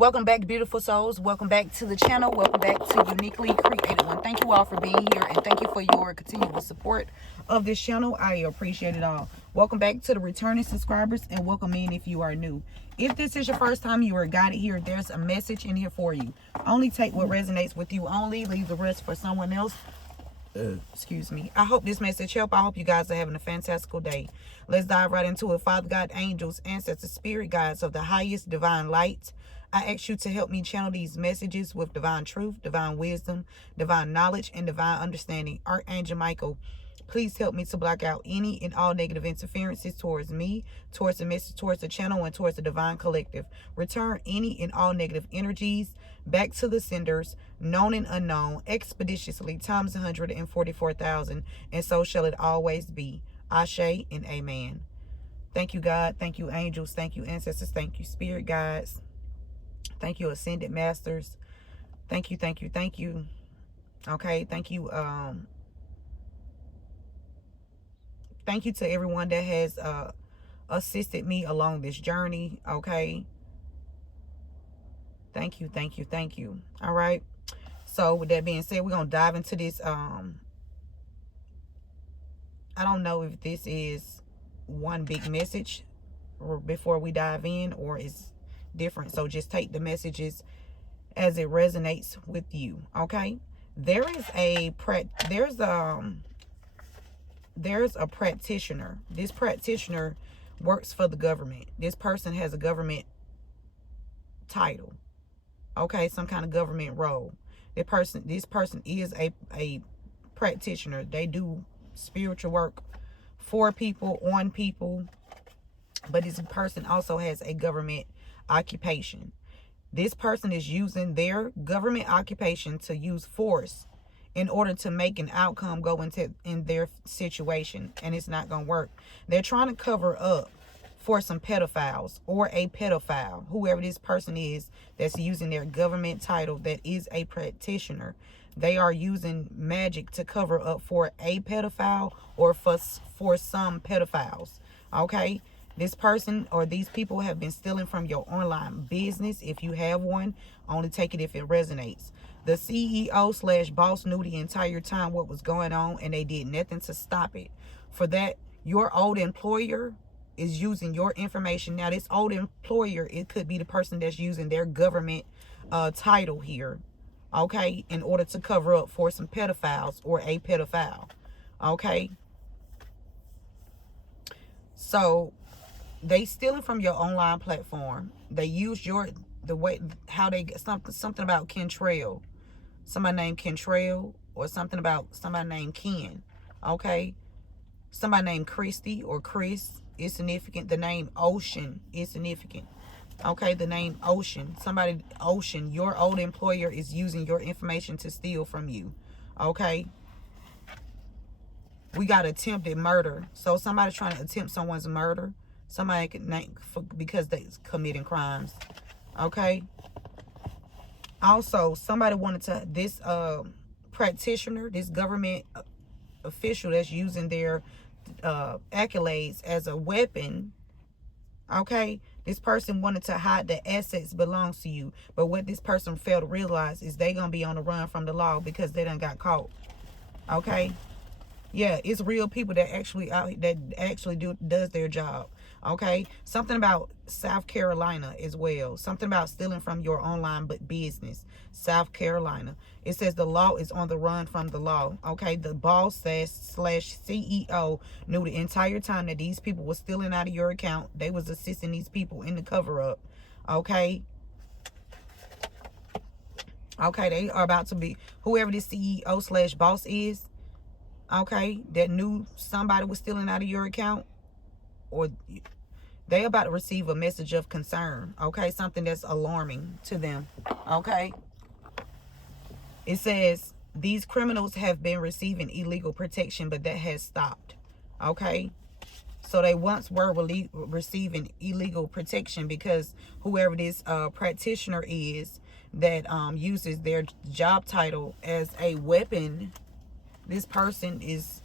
Welcome back, beautiful souls. Welcome back to the channel. Welcome back to Uniquely Created One. Thank you all for being here, and thank you for your continual support of this channel. I appreciate it all. Welcome back to the returning subscribers, and welcome in if you are new. If this is your first time you are guided here, there's a message in here for you. Only take what resonates with you only. Leave the rest for someone else. Excuse me. I hope this message helped. I hope you guys are having a fantastical day. Let's dive right into it. Father God, angels, ancestors, spirit guides of the highest divine light, I ask you to help me channel these messages with divine truth, divine wisdom, divine knowledge, and divine understanding. Archangel Michael, please help me to block out any and all negative interferences towards me, towards the message, towards the channel, and towards the divine collective. Return any and all negative energies back to the senders, known and unknown, expeditiously, times 144,000, and so shall it always be. Ashe and amen. Thank you, God. Thank you, angels. Thank you, ancestors. Thank you, spirit guides. Thank you, ascended masters. Thank you, thank you, thank you. Okay, thank you. Thank you to everyone that has assisted me along this journey. Okay. Thank you, thank you, thank you. All right. So with that being said, we're gonna dive into this. I don't know if this is one big message or before we dive in, or it's different. So just take the messages as it resonates with you. Okay. There's a practitioner. This practitioner works for the government. This person has a government title. Okay, some kind of government role. This person is a practitioner. They do spiritual work for people, on people, but this person also has a government occupation. This person is using their government occupation to use force in order to make an outcome go in their situation, and it's not going to work. They're trying to cover up for some pedophiles or a pedophile, whoever this person is that's using their government title that is a practitioner. They are using magic to cover up for a pedophile or for some pedophiles. Okay. This person or these people have been stealing from your online business. If you have one, only take it if it resonates. The CEO / boss knew the entire time what was going on, and they did nothing to stop it. For that, your old employer is using your information. Now, this old employer, it could be the person that's using their government title here, okay, in order to cover up for some pedophiles or a pedophile, okay? So they stealing from your online platform. They use the way how they get something about Kentrail, somebody named Kentrail, or something about somebody named Ken. Okay, somebody named Christy or Chris is significant. The name Ocean is significant. Okay, the name Ocean, somebody Ocean, your old employer is using your information to steal from you. Okay. We got attempted murder. So somebody's trying to attempt someone's murder. Somebody could name because they're committing crimes. Okay. Also, somebody wanted to, this practitioner, this government official that's using their accolades as a weapon. Okay. This person wanted to hide the assets belongs to you. But what this person failed to realize is they going to be on the run from the law because they done got caught. Okay. Yeah, it's real people that actually does their job. Okay, something about South Carolina as well. Something about stealing from your online business. South Carolina. It says the law is on the run from the law. Okay, the boss says / CEO knew the entire time that these people were stealing out of your account. They was assisting these people in the cover up. Okay. Okay, they are about to be, whoever this CEO / boss is, okay, that knew somebody was stealing out of your account, or they about to receive a message of concern. Okay, something that's alarming to them. Okay, it says these criminals have been receiving illegal protection, but that has stopped. Okay, so they once were receiving illegal protection because whoever this practitioner is that uses their job title as a weapon, this person is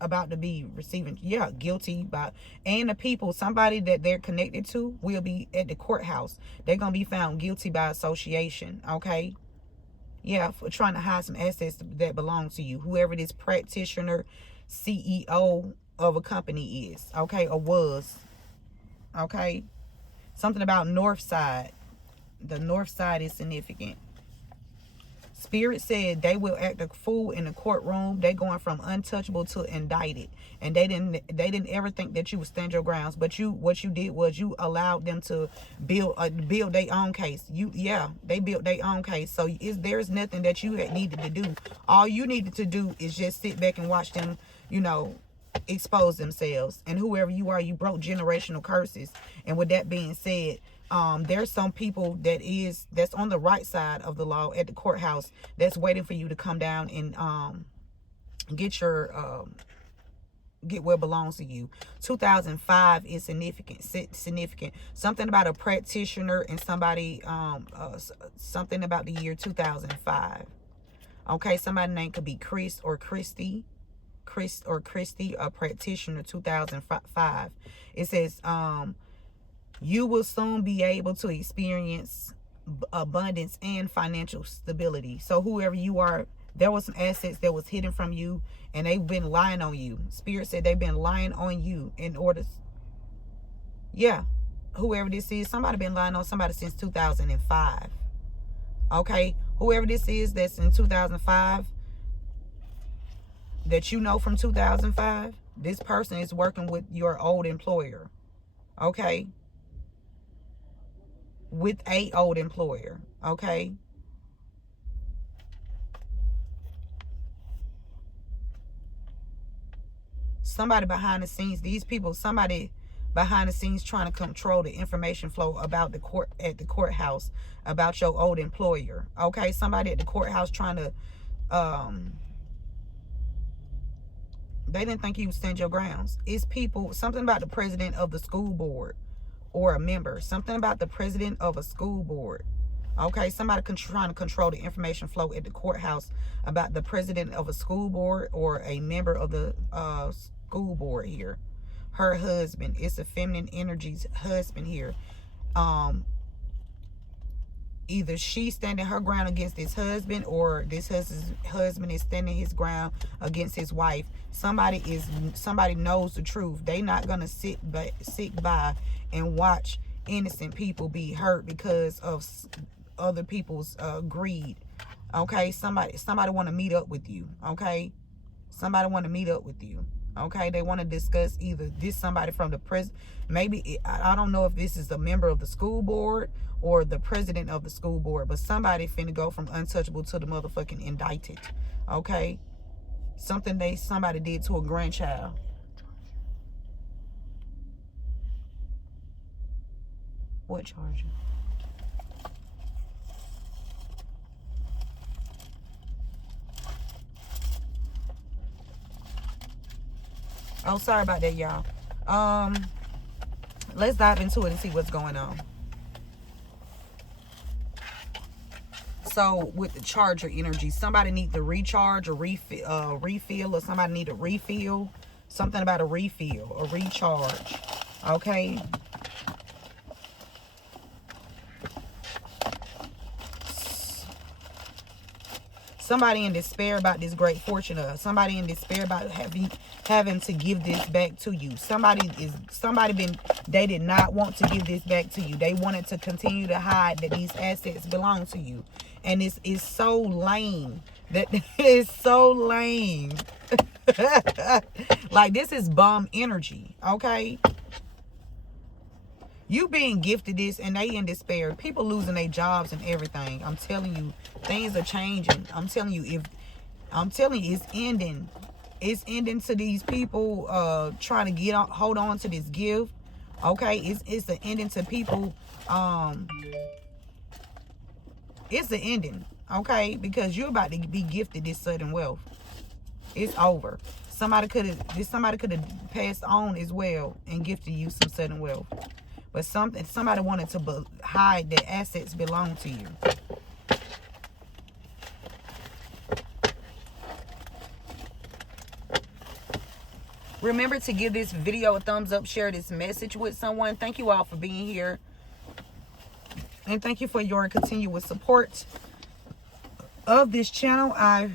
about to be receiving, yeah, guilty by, and the people, somebody that they're connected to will be at the courthouse. They're gonna be found guilty by association. Okay, yeah, for trying to hide some assets that belong to you, whoever this practitioner, CEO of a company is. Okay, or was. Okay, something about north side. The north side is significant. Spirit said they will act a fool in the courtroom. They going from untouchable to indicted, and they didn't ever think that you would stand your grounds. But what you did was you allowed them to build their own case. They built their own case. So there's nothing that you had needed to do. All you needed to do is just sit back and watch them, expose themselves. And whoever you are, you broke generational curses. And with that being said, there's some people that's on the right side of the law at the courthouse that's waiting for you to come down and get what belongs to you. 2005 is significant. Something about a practitioner and somebody, something about the year 2005. Okay, somebody name could be Chris or Christy, a practitioner. 2005. It says, you will soon be able to experience abundance and financial stability. So whoever you are, there was some assets that was hidden from you, and they've been lying on you. Spirit said they've been lying on you in order. Yeah, whoever this is, somebody been lying on somebody since 2005. Okay, whoever this is that's in 2005, that you know from 2005, this person is working with your old employer. Okay, with a old employer. Okay, somebody behind the scenes, these people, somebody behind the scenes trying to control the information flow about the court, at the courthouse, about your old employer. Okay, somebody at the courthouse trying to they didn't think you would stand your grounds. It's people, something about the president of the school board or a member, something about the president of a school board. Okay, somebody trying to control the information flow at the courthouse about the president of a school board or a member of the school board here. Her husband, it's a feminine energy's husband here. Either she's standing her ground against this husband, or this husband is standing his ground against his wife. Somebody knows the truth. They not gonna sit by and watch innocent people be hurt because of other people's greed. Okay, somebody want to meet up with you. Okay, somebody want to meet up with you. Okay, they want to discuss either this somebody from the maybe I don't know if this is a member of the school board or the president of the school board, but somebody finna go from untouchable to the motherfucking indicted. Okay, somebody did to a grandchild. What charger? Oh, sorry about that, y'all. Let's dive into it and see what's going on. So with the charger energy, somebody need to recharge or refill, or somebody need a refill. Something about a refill or recharge. Okay. Somebody in despair about this great fortune, or somebody in despair about having to give this back to you. They did not want to give this back to you. They wanted to continue to hide that these assets belong to you. And it's so lame. That is so lame. Like, this is bum energy, okay? You being gifted this and they in despair. People losing their jobs and everything. I'm telling you, things are changing. I'm telling you, it's ending. It's ending to these people trying to hold on to this gift. Okay, it's the ending to people. It's the ending. Okay, because you're about to be gifted this sudden wealth. It's over. Somebody could have passed on as well and gifted you some sudden wealth. But somebody wanted to hide that assets belong to you. Remember to give this video a thumbs up, share this message with someone. Thank you all for being here. And thank you for your continuous support of this channel. I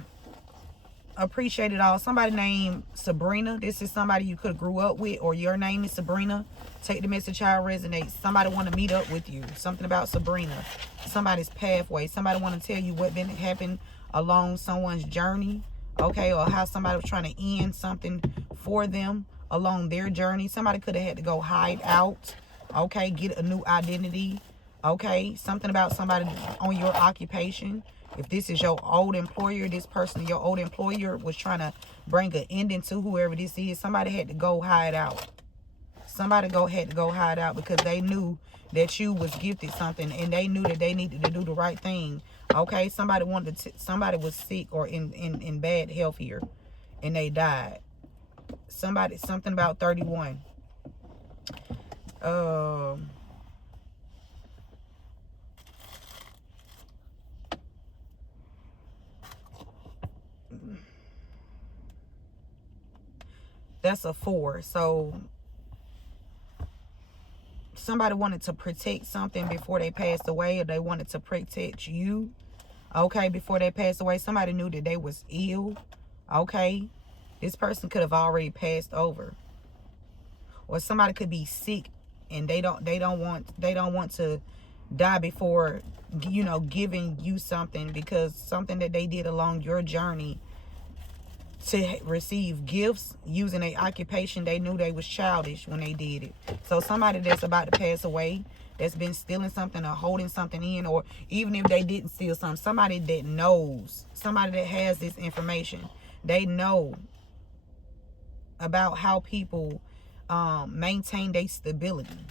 appreciate it all. Somebody named Sabrina. This is somebody you could have grew up with, or your name is Sabrina. Take the message how it resonates. Somebody want to meet up with you. Something about Sabrina. Somebody's pathway. Somebody want to tell you what been happened along someone's journey. Okay, or how somebody was trying to end something for them along their journey. Somebody could have had to go hide out. Okay, get a new identity. Okay, something about somebody on your occupation. If this is your old employer, this person, your old employer was trying to bring an ending to whoever this is. Somebody had to go hide out. Somebody had to go hide out because they knew that you was gifted something, and they knew that they needed to do the right thing. Okay, somebody somebody was sick or in bad health here, and they died. Something about 31. That's a 4. So somebody wanted to protect something before they passed away, or they wanted to protect you. Okay, before they passed away. Somebody knew that they was ill. Okay, this person could have already passed over, or somebody could be sick and they don't want to die before, you know, giving you something, because something that they did along your journey to receive gifts using a occupation, they knew they was childish when they did it. So somebody that's about to pass away, that's been stealing something or holding something in, or even if they didn't steal something, somebody that knows, somebody that has this information, they know about how people maintain their stability.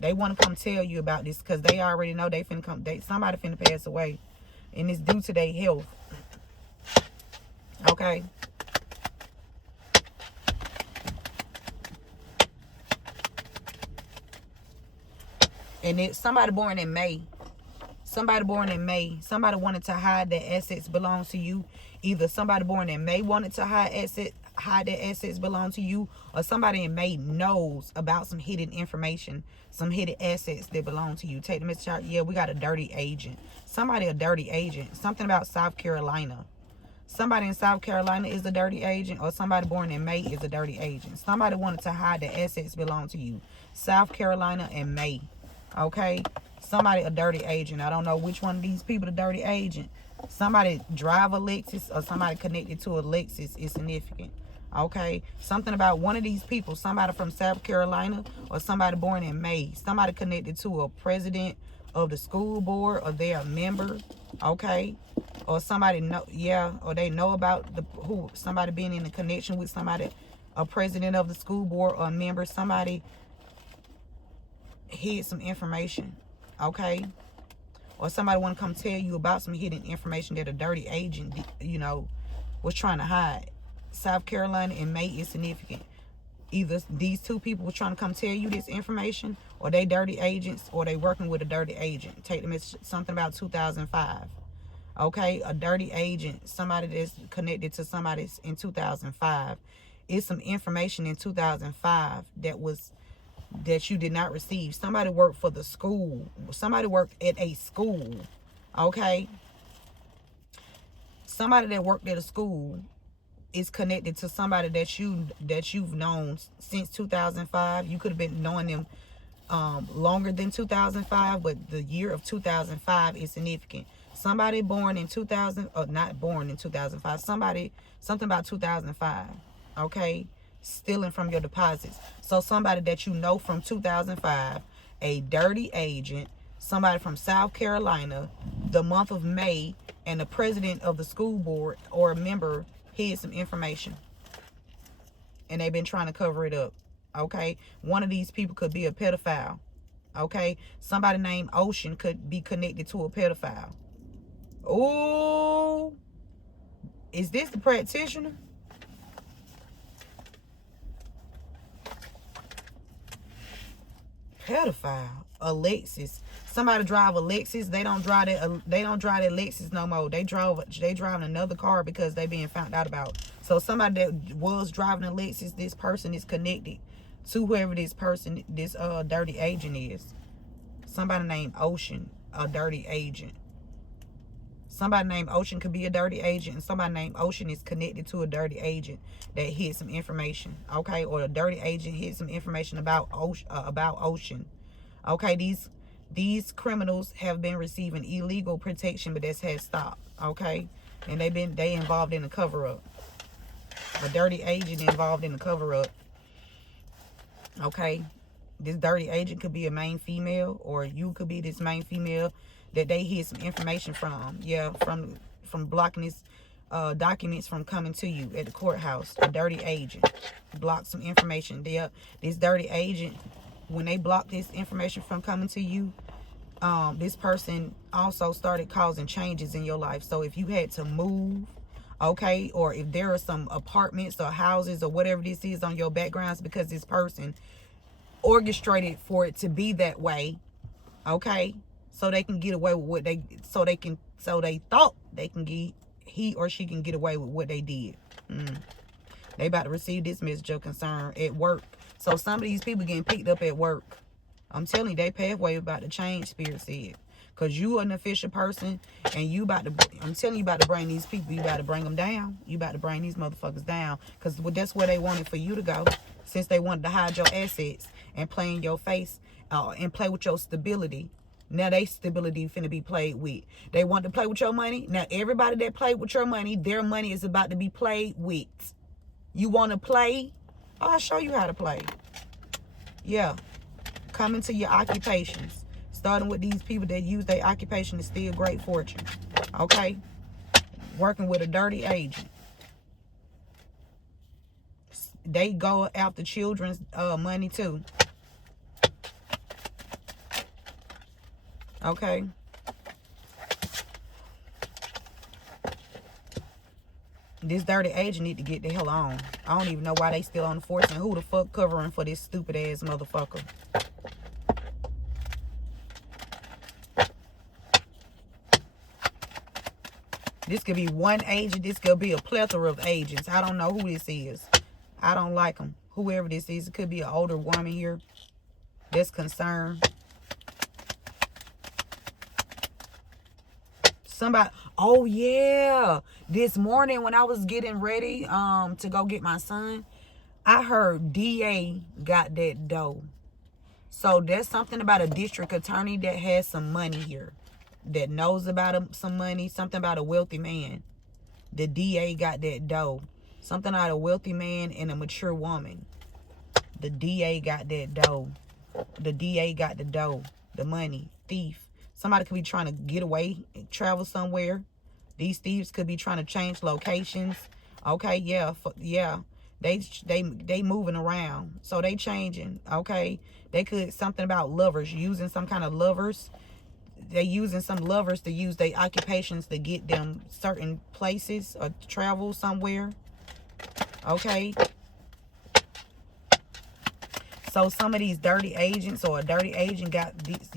They want to come tell you about this because they already know they finna come. Somebody finna pass away, and it's due to their health. Okay. And it's somebody born in May. Somebody born in May. Somebody wanted to hide that assets belong to you. Either somebody born in May wanted to hide that assets belong to you, or somebody in May knows about some hidden information, some hidden assets that belong to you. Take the message out. Yeah, we got a dirty agent. Somebody a dirty agent. Something about South Carolina. Somebody in South Carolina is a dirty agent, or somebody born in May is a dirty agent. Somebody wanted to hide the assets belong to you. South Carolina and May. Okay, somebody a dirty agent. I don't know which one of these people a dirty agent. Somebody drive a Lexus, or somebody connected to a Lexus is significant. Okay, something about one of these people, somebody from South Carolina, or somebody born in May. Somebody connected to a president of the school board, or they're a member. Okay, or somebody know, yeah, or they know about somebody being in a connection with somebody, a president of the school board or a member. Somebody hid some information. Okay, or somebody want to come tell you about some hidden information that a dirty agent, you know, was trying to hide. South Carolina and May is significant. Either these two people were trying to come tell you this information, or they dirty agents, or they working with a dirty agent. Take them as something about 2005. Okay, a dirty agent, somebody that's connected to somebody in 2005. It's some information in 2005 that you did not receive. Somebody worked for the school. Somebody worked at a school. Okay, somebody that worked at a school is connected to somebody that you've known since 2005. You could have been knowing them longer than 2005, but the year of 2005 is significant. Somebody born in 2000, or not born in 2005. Something about 2005. Okay, stealing from your deposits. So somebody that you know from 2005, a dirty agent, somebody from South Carolina, the month of May, and the president of the school board or a member hid some information, and they've been trying to cover it up. Okay, one of these people could be a pedophile. Okay, somebody named Ocean could be connected to a pedophile. Oh, is this the practitioner? Pedophile. a Lexus. Somebody drive a Lexus. They don't drive that. They don't drive that Lexus no more. They driving another car because they being found out about. So somebody that was driving a Lexus, this person is connected to whoever this person, this dirty agent is. Somebody named Ocean, a dirty agent. Somebody named Ocean could be a dirty agent, and somebody named Ocean is connected to a dirty agent that hid some information, okay? Or a dirty agent hid some information about Ocean. Okay, these criminals have been receiving illegal protection, but this has stopped, okay? And they involved in a cover-up. A dirty agent involved in the cover-up. Okay? This dirty agent could be a main female, or you could be this main female that they hid some information from. Yeah, from blocking this documents from coming to you at the courthouse. A dirty agent blocked some information. This dirty agent, when they blocked this information from coming to you, this person also started causing changes in your life. So if you had to move, okay, or if there are some apartments or houses or whatever this is on your backgrounds, because this person orchestrated for it to be that way, okay, so they can get away with what so they thought they can get, he or she can get away with what they did. They about to receive this message of concern at work. So some of these people getting picked up at work. I'm telling you, they pathway about to change, Spirit said. Because you are an official person, and you about to, I'm telling you, about to bring these people, you about to bring them down. You about to bring these motherfuckers down. Because that's where they wanted for you to go. Since they wanted to hide your assets and play in your face and play with your stability. Now they stability finna be played with. They want to play with your money. Now everybody that played with your money, their money is about to be played with. You want to play? I'll show you how to play. Yeah. Come into your occupations. Starting with these people that use their occupation to steal great fortune. Okay? Working with a dirty agent. They go after children's money too. Okay? This dirty agent need to get the hell on. I don't even know why they still on the force and who the fuck covering for this stupid ass motherfucker. This could be one agent. This could be a plethora of agents. I don't know who this is. I don't like them. Whoever this is. It could be an older woman here that's concerned. Somebody. Oh, yeah. This morning when I was getting ready to go get my son, I heard DA got that dough. So there's something about a district attorney that has some money here. That knows about some money. Something about a wealthy man. The DA got that dough. Something about a wealthy man and a mature woman. The DA got that dough. The DA got the dough. The money. Thief. Somebody could be trying to get away, travel somewhere. These thieves could be trying to change locations. Okay, yeah, yeah. They moving around. So they changing. Okay. They could, something about lovers, using some kind of lovers. They using some lovers to use their occupations to get them certain places or travel somewhere. Okay. So some of these dirty agents or a dirty agent got these,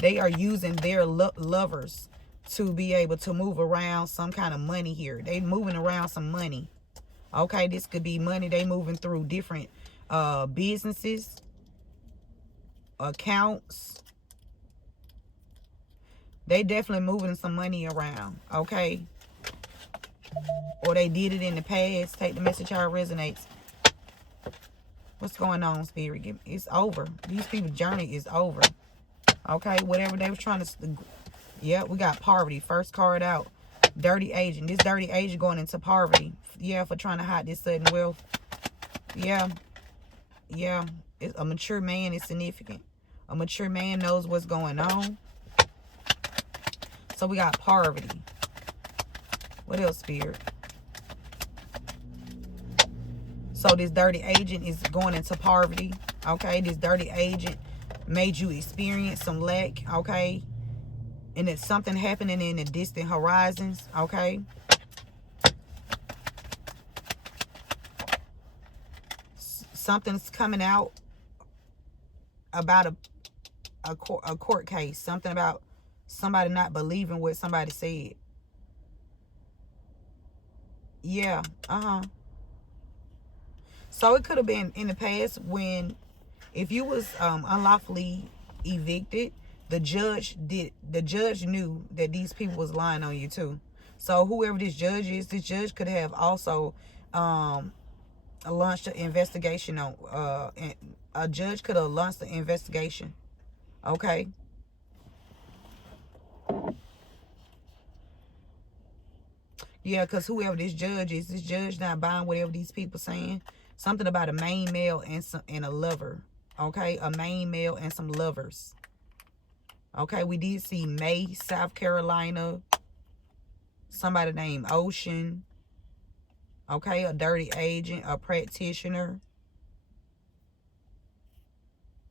they are using their lovers to be able to move around some kind of money here. They moving around some money. Okay, this could be money they moving through different businesses, accounts. They definitely moving some money around, okay? Or they did it in the past. Take the message how it resonates. What's going on, Spirit? It's over. These people's journey is over. Okay, whatever they was trying to... Yeah, we got poverty. First card out. Dirty agent. This dirty agent going into poverty. Yeah, for trying to hide this sudden wealth. Yeah. Yeah. A mature man is significant. A mature man knows what's going on. So we got poverty. What else, Spirit? So this dirty agent is going into poverty. Okay, this dirty agent made you experience some lack. Okay, and it's something happening in the distant horizons. Okay, something's coming out about a court case. Something about somebody not believing what somebody said. Yeah. So it could have been in the past when, if you was unlawfully evicted, the judge knew that these people was lying on you too. So whoever this judge is, this judge could have also launched an investigation on a judge could have launched an investigation. Okay. Yeah, because whoever this judge is, this judge not buying whatever these people saying. Something about a main male and a lover. Okay, a main male and some lovers. Okay, we did see May, South Carolina. Somebody named Ocean. Okay, a dirty agent, a practitioner.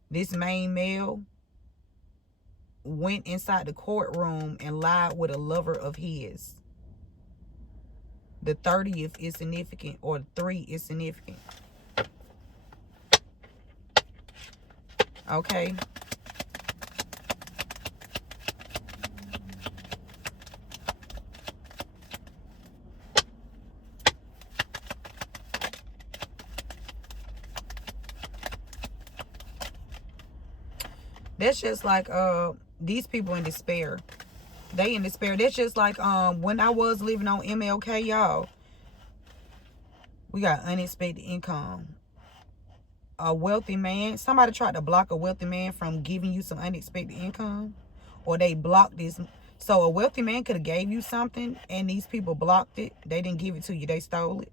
This main male went inside the courtroom and lied with a lover of his. The 30th is significant, or 3 is significant. Okay. That's just like these people in despair. They in despair. That's just like when I was living on MLK, y'all. We got unexpected income. A wealthy man. Somebody tried to block a wealthy man from giving you some unexpected income. Or they blocked this. So a wealthy man could have gave you something and these people blocked it. They didn't give it to you. They stole it.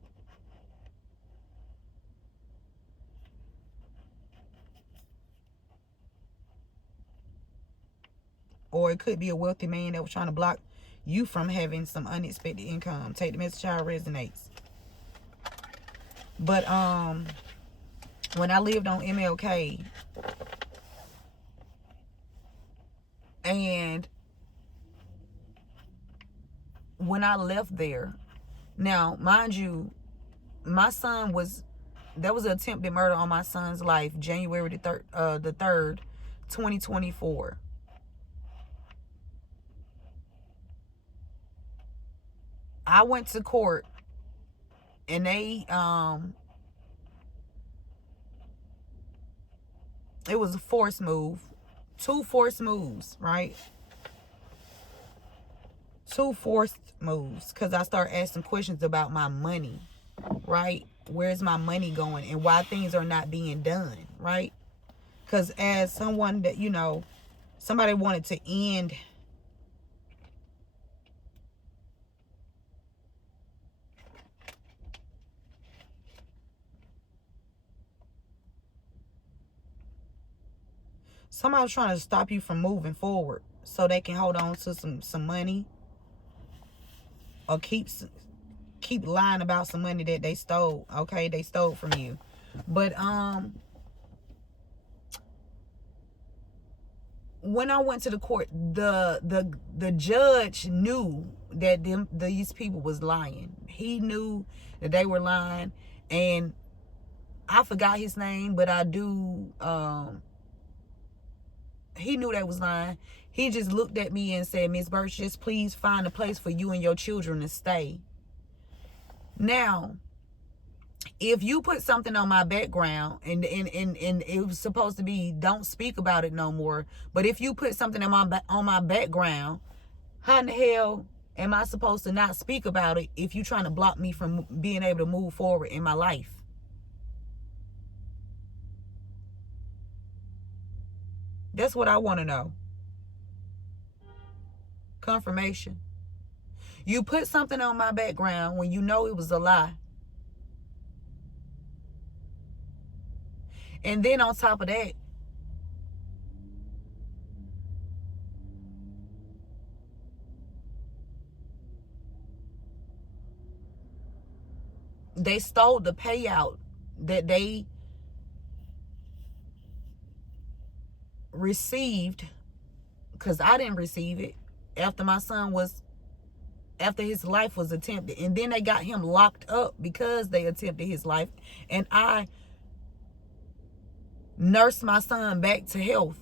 Or it could be a wealthy man that was trying to block you from having some unexpected income. Take the message how it resonates. But when I lived on MLK, and when I left there, now mind you, my son was, there was an attempted murder on my son's life, January the 3rd, 2024. I went to court and they it was a forced move. 2 forced moves, right? 2 forced moves, because I started asking questions about my money, right? Where's my money going and why things are not being done, right? Because as someone that, you know, somebody wanted to end somebody was trying to stop you from moving forward so they can hold on to some money, or keep lying about some money that they stole. Okay, they stole from you. But when I went to the court, the judge knew that these people was lying. He knew that they were lying, and I forgot his name, but I do he knew they was lying. He just looked at me and said, "Miss Birch, just please find a place for you and your children to stay." Now, if you put something on my background and it was supposed to be don't speak about it no more, but if you put something on my background, how in the hell am I supposed to not speak about it if you're trying to block me from being able to move forward in my life? That's what I want to know. Confirmation. You put something on my background when you know it was a lie. And then on top of that, they stole the payout that they received, because I didn't receive it after his life was attempted. And then they got him locked up because they attempted his life. And I nursed my son back to health.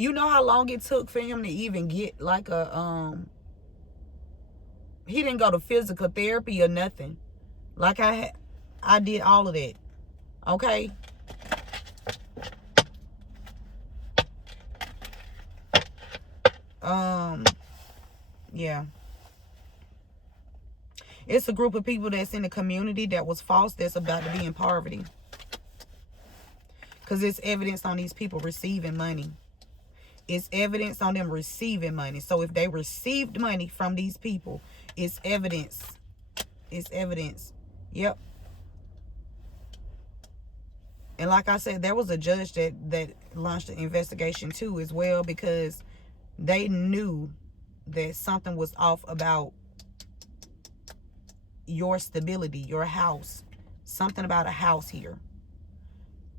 You know how long it took for him to even get like a he didn't go to physical therapy or nothing. Like I did all of that. Okay? Yeah. It's a group of people that's in the community that was false, that's about to be in poverty. Because it's evidence on these people receiving money. It's evidence on them receiving money. So if they received money from these people, it's evidence. It's evidence. Yep. And like I said, there was a judge that launched an investigation too as well, because they knew that something was off about your stability, your house. Something about a house here.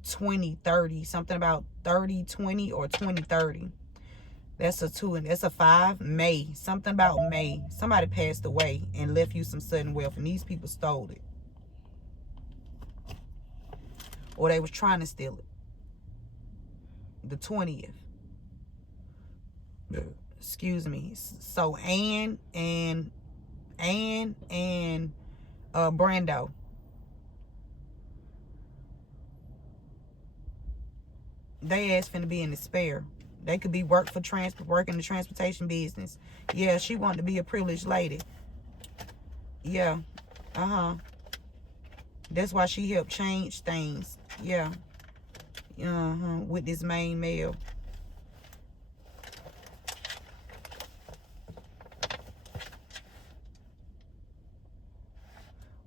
2030. Something about 30-20 or 2030. That's a 2 and that's a 5. May. Something about May. Somebody passed away and left you some sudden wealth, and these people stole it. Or they was trying to steal it. The 20th. Excuse me. So Ann and Brando. They ass finna be in despair. They could be working the transportation business. Yeah, she wanted to be a privileged lady. Yeah. That's why she helped change things. Yeah. With this main male.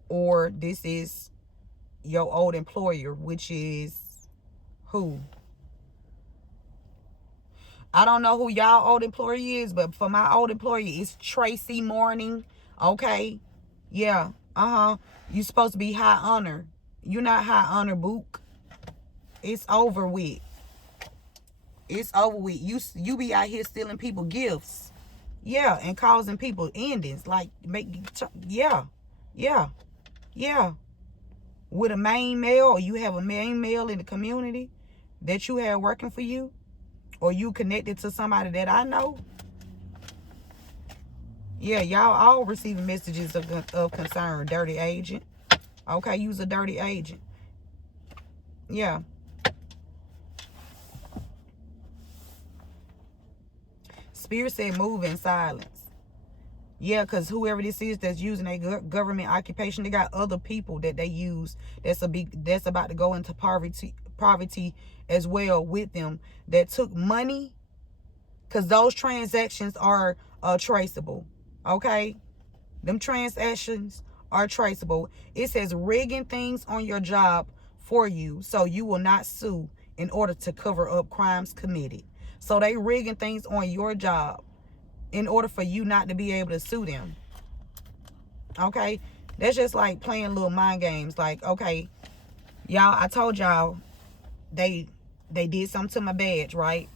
Or this is your old employer, which is who? I don't know who y'all old employee is, but for my old employee, it's Tracy Morning. Okay? Yeah. You supposed to be high honor. You're not high honor, Book. It's over with. It's over with. You be out here stealing people gifts. Yeah, and causing people endings. Like, yeah. With a main male, or you have a main male in the community that you have working for you, or you connected to somebody that I know. Yeah, y'all all receiving messages of concern. Dirty agent. Okay, you's a dirty agent. Yeah. Spirit said move in silence. Yeah, because whoever this is that's using a government occupation, they got other people that they use that's about to go into poverty as well with them, that took money, because those transactions are traceable. Okay? Them transactions are traceable. It says rigging things on your job for you so you will not sue in order to cover up crimes committed. So they rigging things on your job in order for you not to be able to sue them. Okay? That's just like playing little mind games. Like, okay, y'all, I told y'all they did something to my badge, right?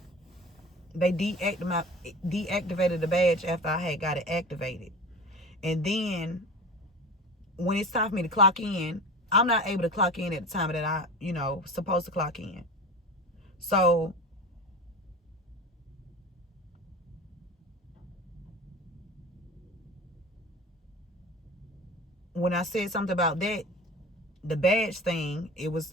They deactivated the badge after I had got it activated. And then when it's time for me to clock in, I'm not able to clock in at the time that I, supposed to clock in. So when I said something about that, the badge thing, it was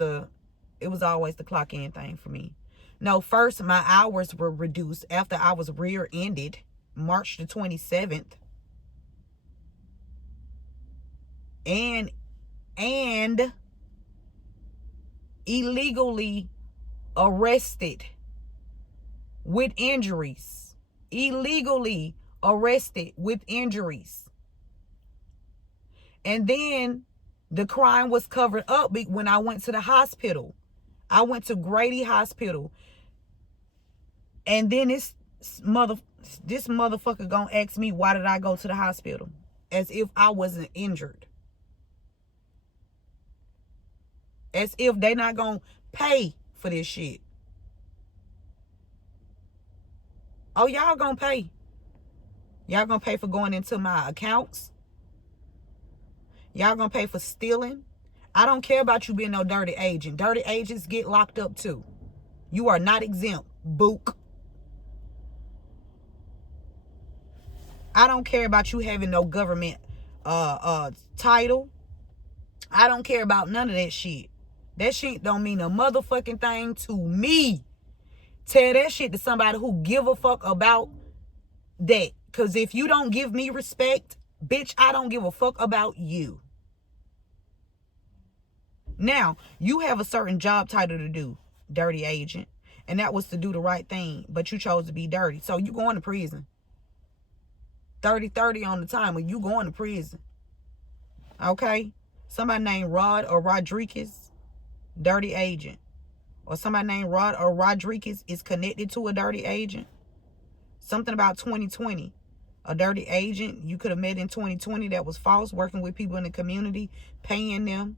always the clock in thing for me. No, first my hours were reduced after I was rear-ended March the 27th. And illegally arrested with injuries. Illegally arrested with injuries. And then the crime was covered up when I went to the hospital. I went to Grady Hospital. And then this motherfucker gonna ask me, why did I go to the hospital? As if I wasn't injured. As if they not gonna pay for this shit. Oh, y'all gonna pay. Y'all gonna pay for going into my accounts. Y'all gonna pay for stealing. I don't care about you being no dirty agent. Dirty agents get locked up too. You are not exempt, Book. I don't care about you having no government title. I don't care about none of that shit. That shit don't mean a motherfucking thing to me. Tell that shit to somebody who give a fuck about that. Because if you don't give me respect, bitch, I don't give a fuck about you. Now, you have a certain job title to do, dirty agent. And that was to do the right thing. But you chose to be dirty. So you going to prison. 30-30 on the time when you going to prison. Okay? Somebody named Rod or Rodriguez, dirty agent. Or somebody named Rod or Rodriguez is connected to a dirty agent. Something about 2020. A dirty agent you could have met in 2020 that was false, working with people in the community, paying them.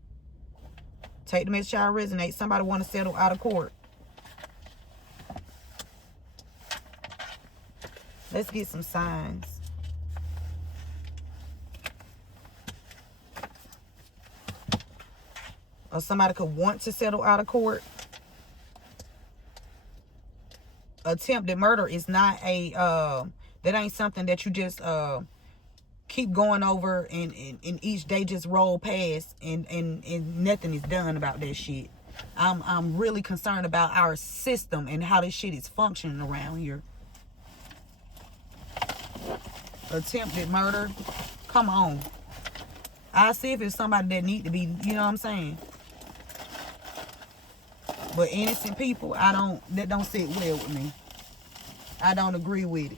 Take the message how it resonates. Somebody want to settle out of court. Let's get some signs. Or somebody could want to settle out of court. Attempted murder is not a that ain't something that you just keep going over and each day just roll past and nothing is done about that shit. I'm really concerned about our system and how this shit is functioning around here. Attempted murder, come on. I see if it's somebody that need to be, you know what I'm saying. But innocent people, that don't sit well with me. I don't agree with it.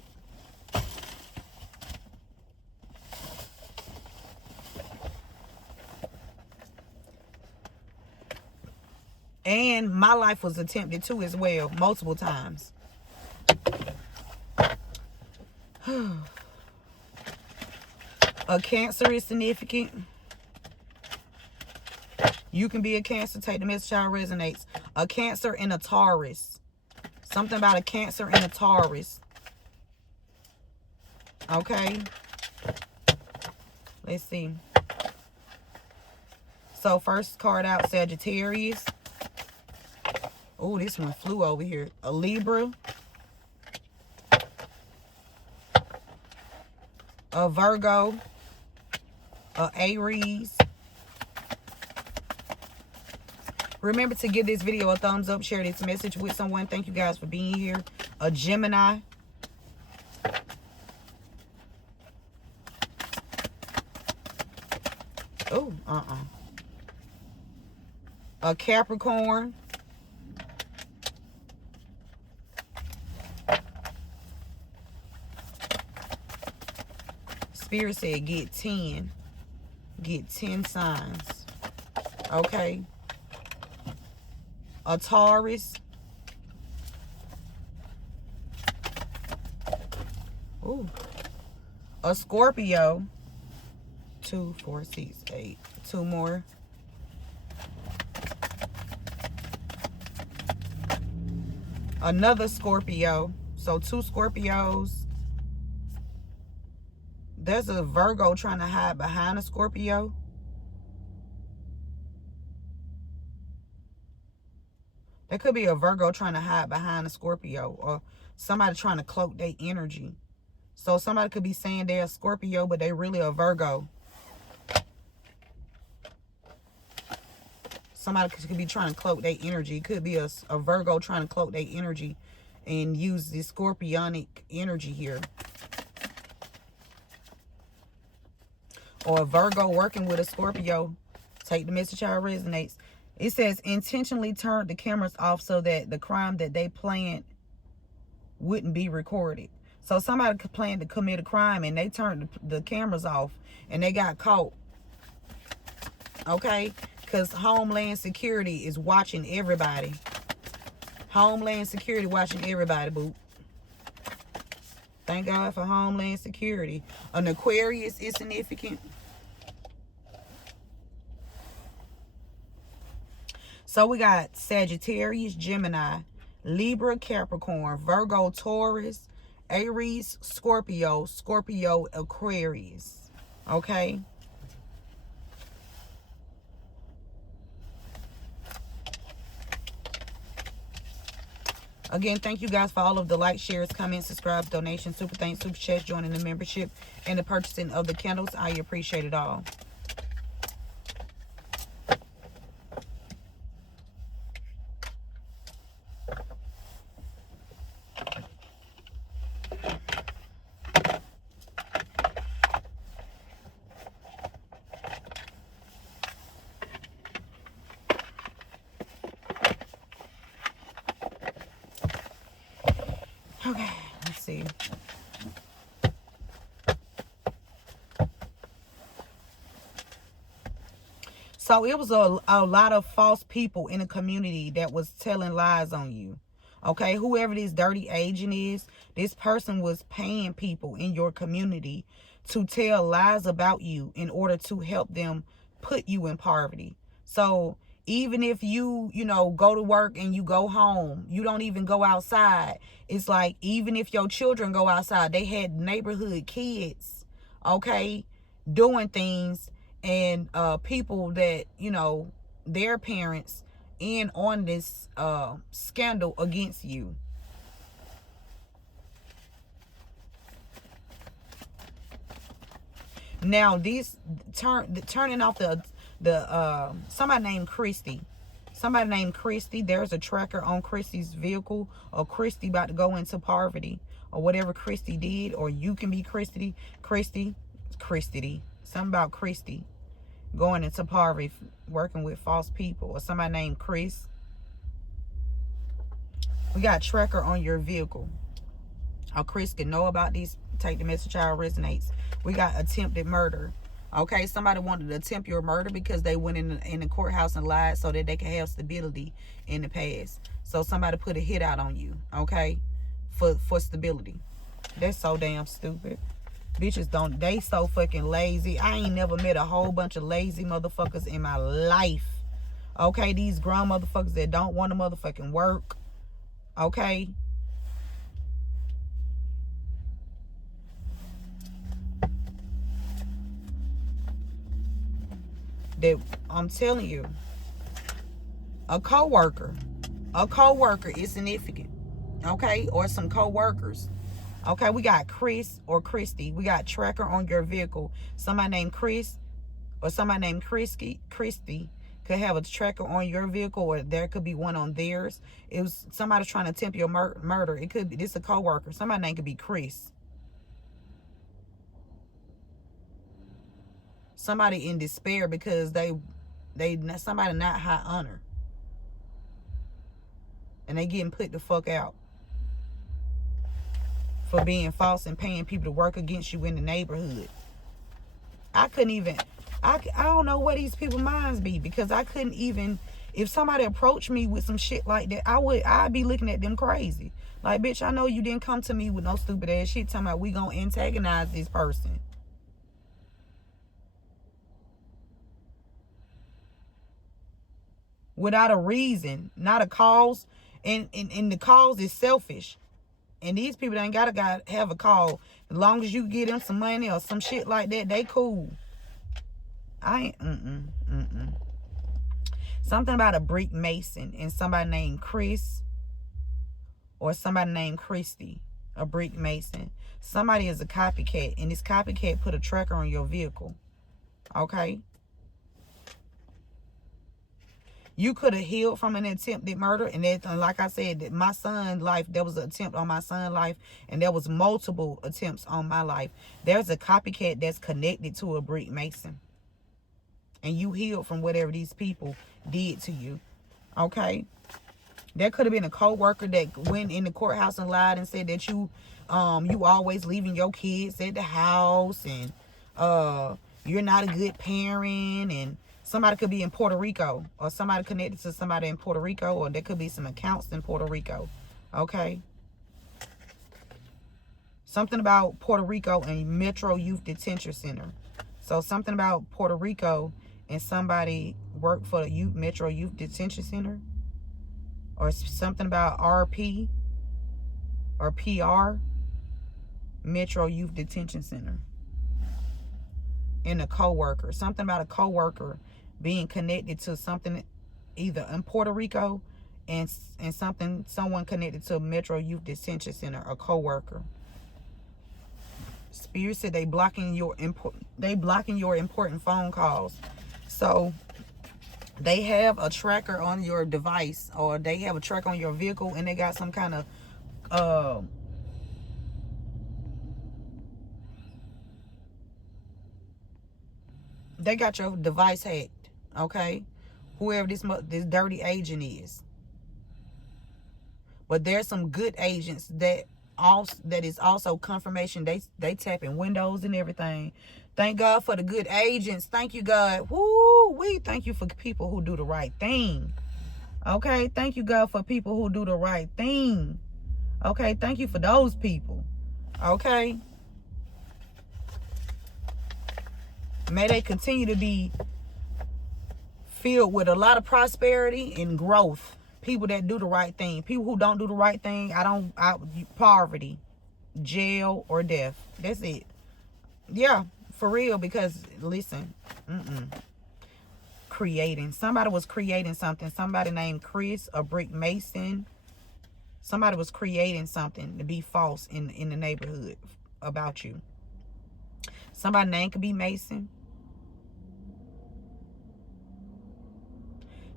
And my life was attempted too as well, multiple times. A Cancer is significant. You can be a Cancer. Take the message how it resonates. A Cancer and a Taurus. Something about a Cancer and a Taurus. Okay. Let's see. So first card out, Sagittarius. Oh, this one flew over here. A Libra. A Virgo. A Aries. Remember to give this video a thumbs up. Share this message with someone. Thank you guys for being here. A Gemini. Oh, A Capricorn. Spirit said get 10. Get 10 signs. Okay. A Taurus. Ooh. A Scorpio. 2, 4, 6, 8. 2 more. Another Scorpio. So 2 Scorpios. There's a Virgo trying to hide behind a Scorpio. There could be a Virgo trying to hide behind a Scorpio, or somebody trying to cloak their energy. So somebody could be saying they're a Scorpio, but they really a Virgo. Somebody could be trying to cloak their energy. It could be a Virgo trying to cloak their energy and use the scorpionic energy here. Or a Virgo working with a Scorpio. Take the message how it resonates. It says intentionally turn the cameras off so that the crime that they planned wouldn't be recorded. So somebody could plan to commit a crime and they turned the cameras off and they got caught. Okay? Because Homeland Security is watching everybody. Homeland Security watching everybody, boo. Thank God for Homeland Security. An Aquarius is significant. So we got Sagittarius, Gemini, Libra, Capricorn, Virgo, Taurus, Aries, Scorpio, Scorpio, Aquarius. Okay? Again, thank you guys for all of the likes, shares, comments, subscribes, donations, super thanks, super chats, joining the membership, and the purchasing of the candles. I appreciate it all. Okay, let's see. So it was a lot of false people in the community that was telling lies on you. Okay, whoever this dirty agent is, this person was paying people in your community to tell lies about you in order to help them put you in poverty. So even if you know, go to work and you go home, you don't even go outside. It's like, even if your children go outside, they had neighborhood kids, okay, doing things, and people that, you know, their parents in on this scandal against you. Now these turning off the somebody named Christy. Somebody named Christy. There's a tracker on Christy's vehicle, or Christy about to go into poverty, or whatever Christy did, or you can be Christy. Something about Christy going into poverty, working with false people, or somebody named Chris. We got tracker on your vehicle. How Chris can know about these. Take the message, how it resonates. We got attempted murder. Okay, somebody wanted to attempt your murder because they went in the courthouse and lied so that they can have stability in the past. So somebody put a hit out on you, okay, for stability. That's so damn stupid. Bitches don't, they so fucking lazy. I ain't never met a whole bunch of lazy motherfuckers in my life. Okay, these grown motherfuckers that don't want to motherfucking work. Okay. That I'm telling you, a co-worker is significant. Okay, or some co-workers. Okay, we got Chris or Christy. We got tracker on your vehicle. Somebody named Chris or somebody named Christy could have a tracker on your vehicle, or there could be one on theirs. It was somebody trying to attempt your murder. It could be this a co-worker. Somebody name could be Chris. Somebody in despair because they somebody not high honor, and they getting put the fuck out for being false and paying people to work against you in the neighborhood. I couldn't even, I don't know what these people's minds be, because I couldn't even, if somebody approached me with some shit like that, I'd be looking at them crazy. Like, bitch, I know you didn't come to me with no stupid ass shit talking about we gonna antagonize this person. Without a reason, not a cause, and the cause is selfish. And these people ain't gotta have a call. As long as you get them some money or some shit like that, they cool. I ain't, Something about a brick mason and somebody named Chris or somebody named Christy, a brick mason. Somebody is a copycat, and this copycat put a tracker on your vehicle. Okay? You could have healed from an attempted murder, and that, like I said, my son's life, there was an attempt on my son's life, and there was multiple attempts on my life. There's a copycat that's connected to a brick mason, and you healed from whatever these people did to you. Okay? There could have been a co-worker that went in the courthouse and lied and said that you always leaving your kids at the house, and you're not a good parent, and somebody could be in Puerto Rico, or somebody connected to somebody in Puerto Rico, or there could be some accounts in Puerto Rico. Okay? Something about Puerto Rico and Metro Youth Detention Center. So something about Puerto Rico and somebody worked for the Metro Youth Detention Center. Or something about RP or PR, Metro Youth Detention Center. And a co-worker. Something about a co-worker being connected to something either in Puerto Rico and someone connected to Metro Youth Detention Center, a co-worker. Spirit said they blocking your important phone calls. So they have a tracker on your device, or they have a tracker on your vehicle, and they got some kind of they got your device hacked. Okay, whoever this dirty agent is. But there's some good agents that is also confirmation. They tapping windows and everything. Thank God for the good agents. Thank you, God. Woo, we thank you for people who do the right thing. Okay, thank you, God, for people who do the right thing. Okay, thank you for those people. Okay, may they continue to be filled with a lot of prosperity and growth. People that do the right thing. People who don't do the right thing, poverty, jail, or death. That's it. Yeah, for real. Because listen, somebody was creating something. Somebody named Chris, a brick mason. Somebody was creating something to be false in the neighborhood about you. Somebody's name could be Mason.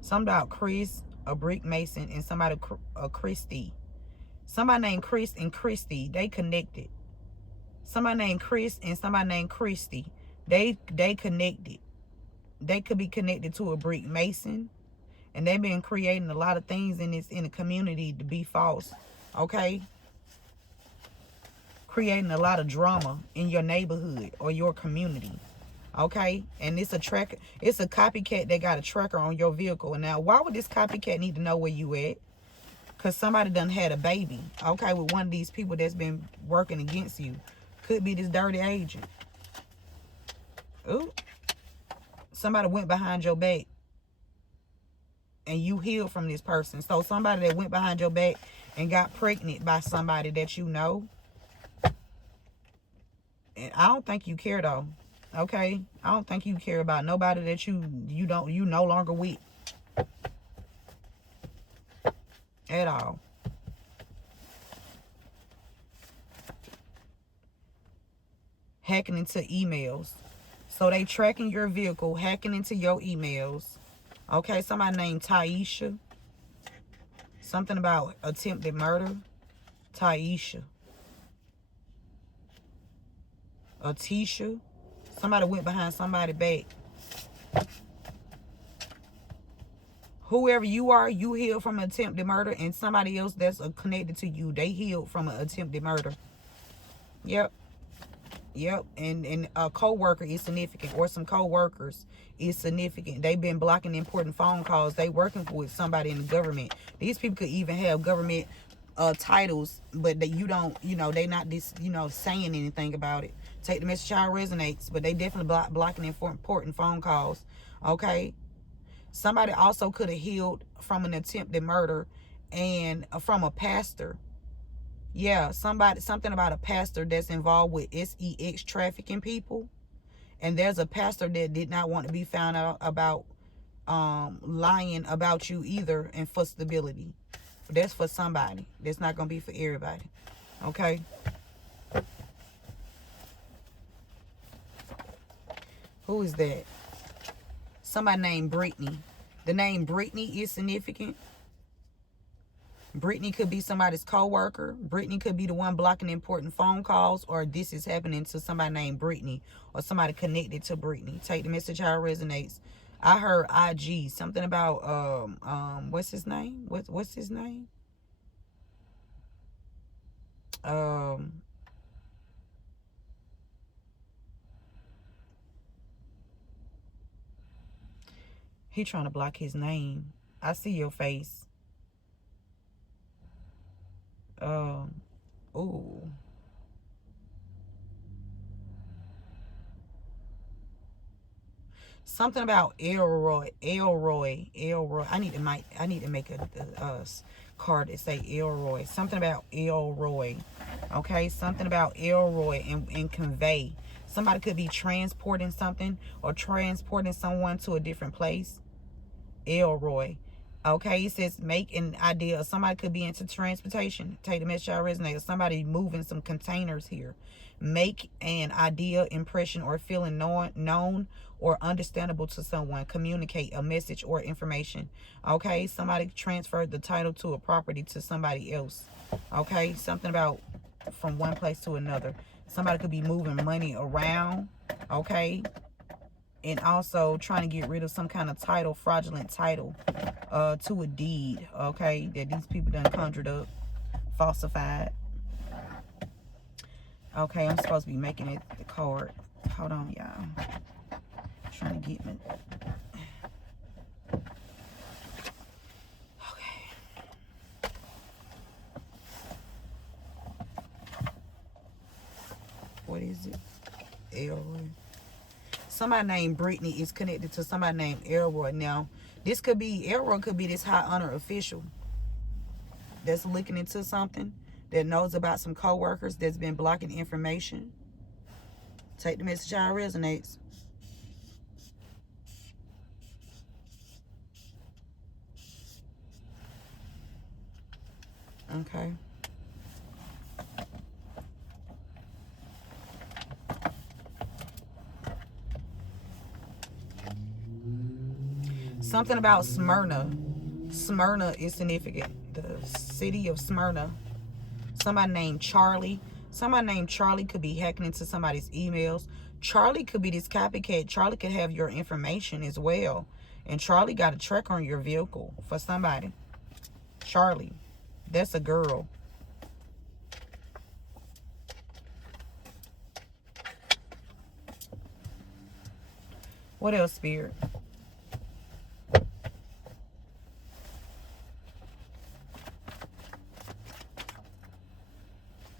Something about Chris, a brick mason, and somebody, a Christy. Somebody named Chris and Christy, they connected. Somebody named Chris and somebody named Christy, they connected. They could be connected to a brick mason, and they've been creating a lot of things in the community to be false. Okay, creating a lot of drama in your neighborhood or your community. Okay, and it's a copycat that got a tracker on your vehicle. And now, why would this copycat need to know where you at? Because somebody done had a baby, okay, with one of these people that's been working against you. Could be this dirty agent. Ooh, somebody went behind your back and you healed from this person. So somebody that went behind your back and got pregnant by somebody that you know. And I don't think you care though. Okay, I don't think you care about nobody that you no longer with at all. Hacking into emails. So they tracking your vehicle, hacking into your emails. Okay, somebody named Taisha. Something about attempted murder. Taisha. Atisha. Somebody went behind somebody's back. Whoever you are, you healed from attempted murder, and somebody else that's connected to you, they healed from an attempted murder. Yep. And a co-worker is significant, or some co-workers is significant. They've been blocking important phone calls. They working with somebody in the government. These people could even have government titles, but that you don't, they not this, saying anything about it. Take the message how it resonates, but they definitely blocking important phone calls. Okay, somebody also could have healed from an attempted murder and from a pastor. Yeah, something about a pastor that's involved with sex trafficking people. And there's a pastor that did not want to be found out about lying about you either, and for stability. That's for somebody. That's not going to be for everybody. Okay? Who is that? Somebody named Brittany. The name Brittany is significant. Brittany could be somebody's co-worker. Brittany could be the one blocking important phone calls, or this is happening to somebody named Brittany or somebody connected to Brittany. Take the message how it resonates. I heard IG, something about what's his name? What's his name? He trying to block his name. I see your face. Ooh. Something about Elroy. I need to make a card that say Elroy. Something about Elroy. Okay, something about Elroy and convey. Somebody could be transporting something or transporting someone to a different place. Elroy. Okay, it says make an idea. Somebody could be into transportation. Take the message out resonate. Somebody moving some containers here. Make an idea, impression, or feeling known or understandable to someone. Communicate a message or information. Okay, somebody transferred the title to a property to somebody else. Okay, something about from one place to another. Somebody could be moving money around. Okay, and also trying to get rid of some kind of title, fraudulent title, to a deed, okay, that these people done conjured up, falsified. Okay, I'm supposed to be making it the card. Hold on, y'all. Trying to get me. Okay. What is it? Elroy. Somebody named Brittany is connected to somebody named Elroy. Now, this could be, Elroy could be this high honor official that's looking into something, that knows about some co-workers that's been blocking information. Take the message how it resonates. Okay. Something about Smyrna. Smyrna is significant. The city of Smyrna. Somebody named Charlie. Somebody named Charlie could be hacking into somebody's emails. Charlie could be this copycat. Charlie could have your information as well. And Charlie got a track on your vehicle for somebody. Charlie. That's a girl. What else, Spirit?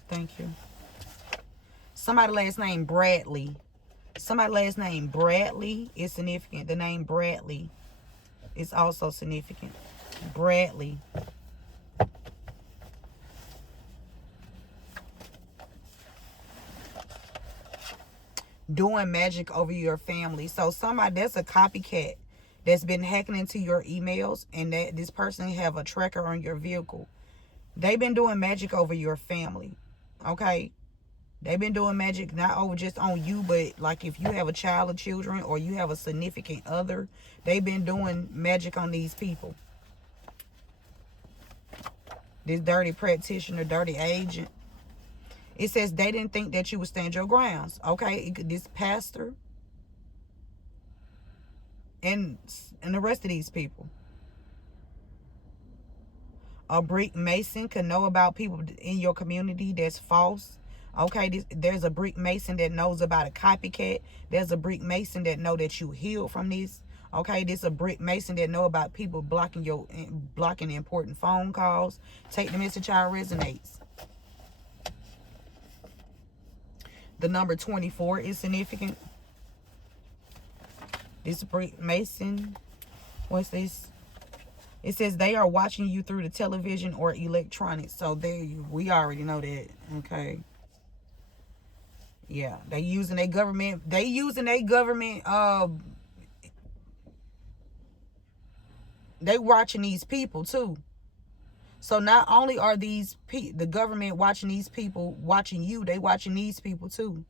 Thank you. Somebody last name Bradley. Somebody last name Bradley is significant. The name Bradley is also significant. Bradley. Doing magic over your family. So somebody that's a copycat that's been hacking into your emails, and that this person have a tracker on your vehicle. They've been doing magic over your family. Okay, they've been doing magic not over just on you, but like if you have a child or children, or you have a significant other, they've been doing magic on these people. This dirty practitioner, dirty agent. It says they didn't think that you would stand your grounds. Okay, this pastor and the rest of these people. A brick mason could know about people in your community that's false. Okay, there's a brick mason that knows about a copycat. There's a brick mason that know that you healed from this. Okay, this a brick mason that know about people blocking important phone calls. Take the message how it resonates. The number 24 is significant. This brick mason, what's this? It says they are watching you through the television or electronics. So we already know that. Okay. Yeah, they using their government. They watching these people too. So not only are the government watching these people, watching you, they watching these people too.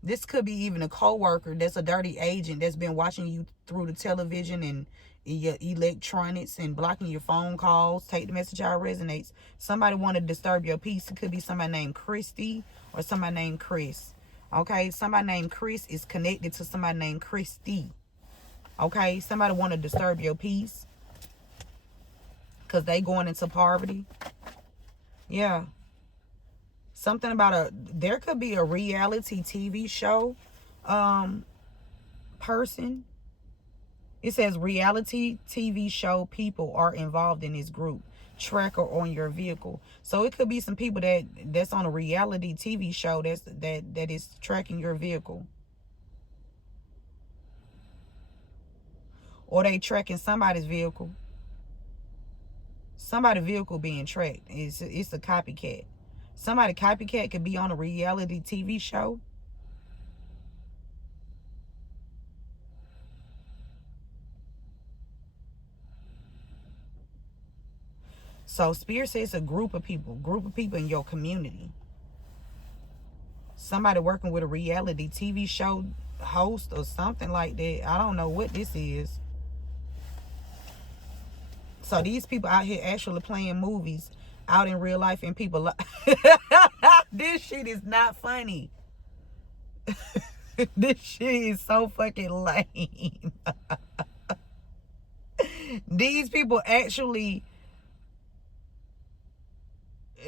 This could be even a co-worker that's a dirty agent that's been watching you through the television and your electronics and blocking your phone calls. Take the message how it resonates. Somebody want to disturb your peace. It could be somebody named Christy or somebody named Chris. Okay, somebody named Chris is connected to somebody named Christy. Okay, somebody want to disturb your peace because they going into poverty. Yeah. Something about there could be a reality TV show person. It says reality TV show people are involved in this group. Tracker on your vehicle. So it could be some people that's on a reality TV show that is tracking your vehicle. Or they tracking somebody's vehicle. Somebody's vehicle being tracked. It's a copycat. Somebody copycat could be on a reality TV show. So Spirit says a group of people in your community. Somebody working with a reality TV show host or something like that. I don't know what this is. So these people out here actually playing movies out in real life, and people this shit is not funny. This shit is so fucking lame. These people actually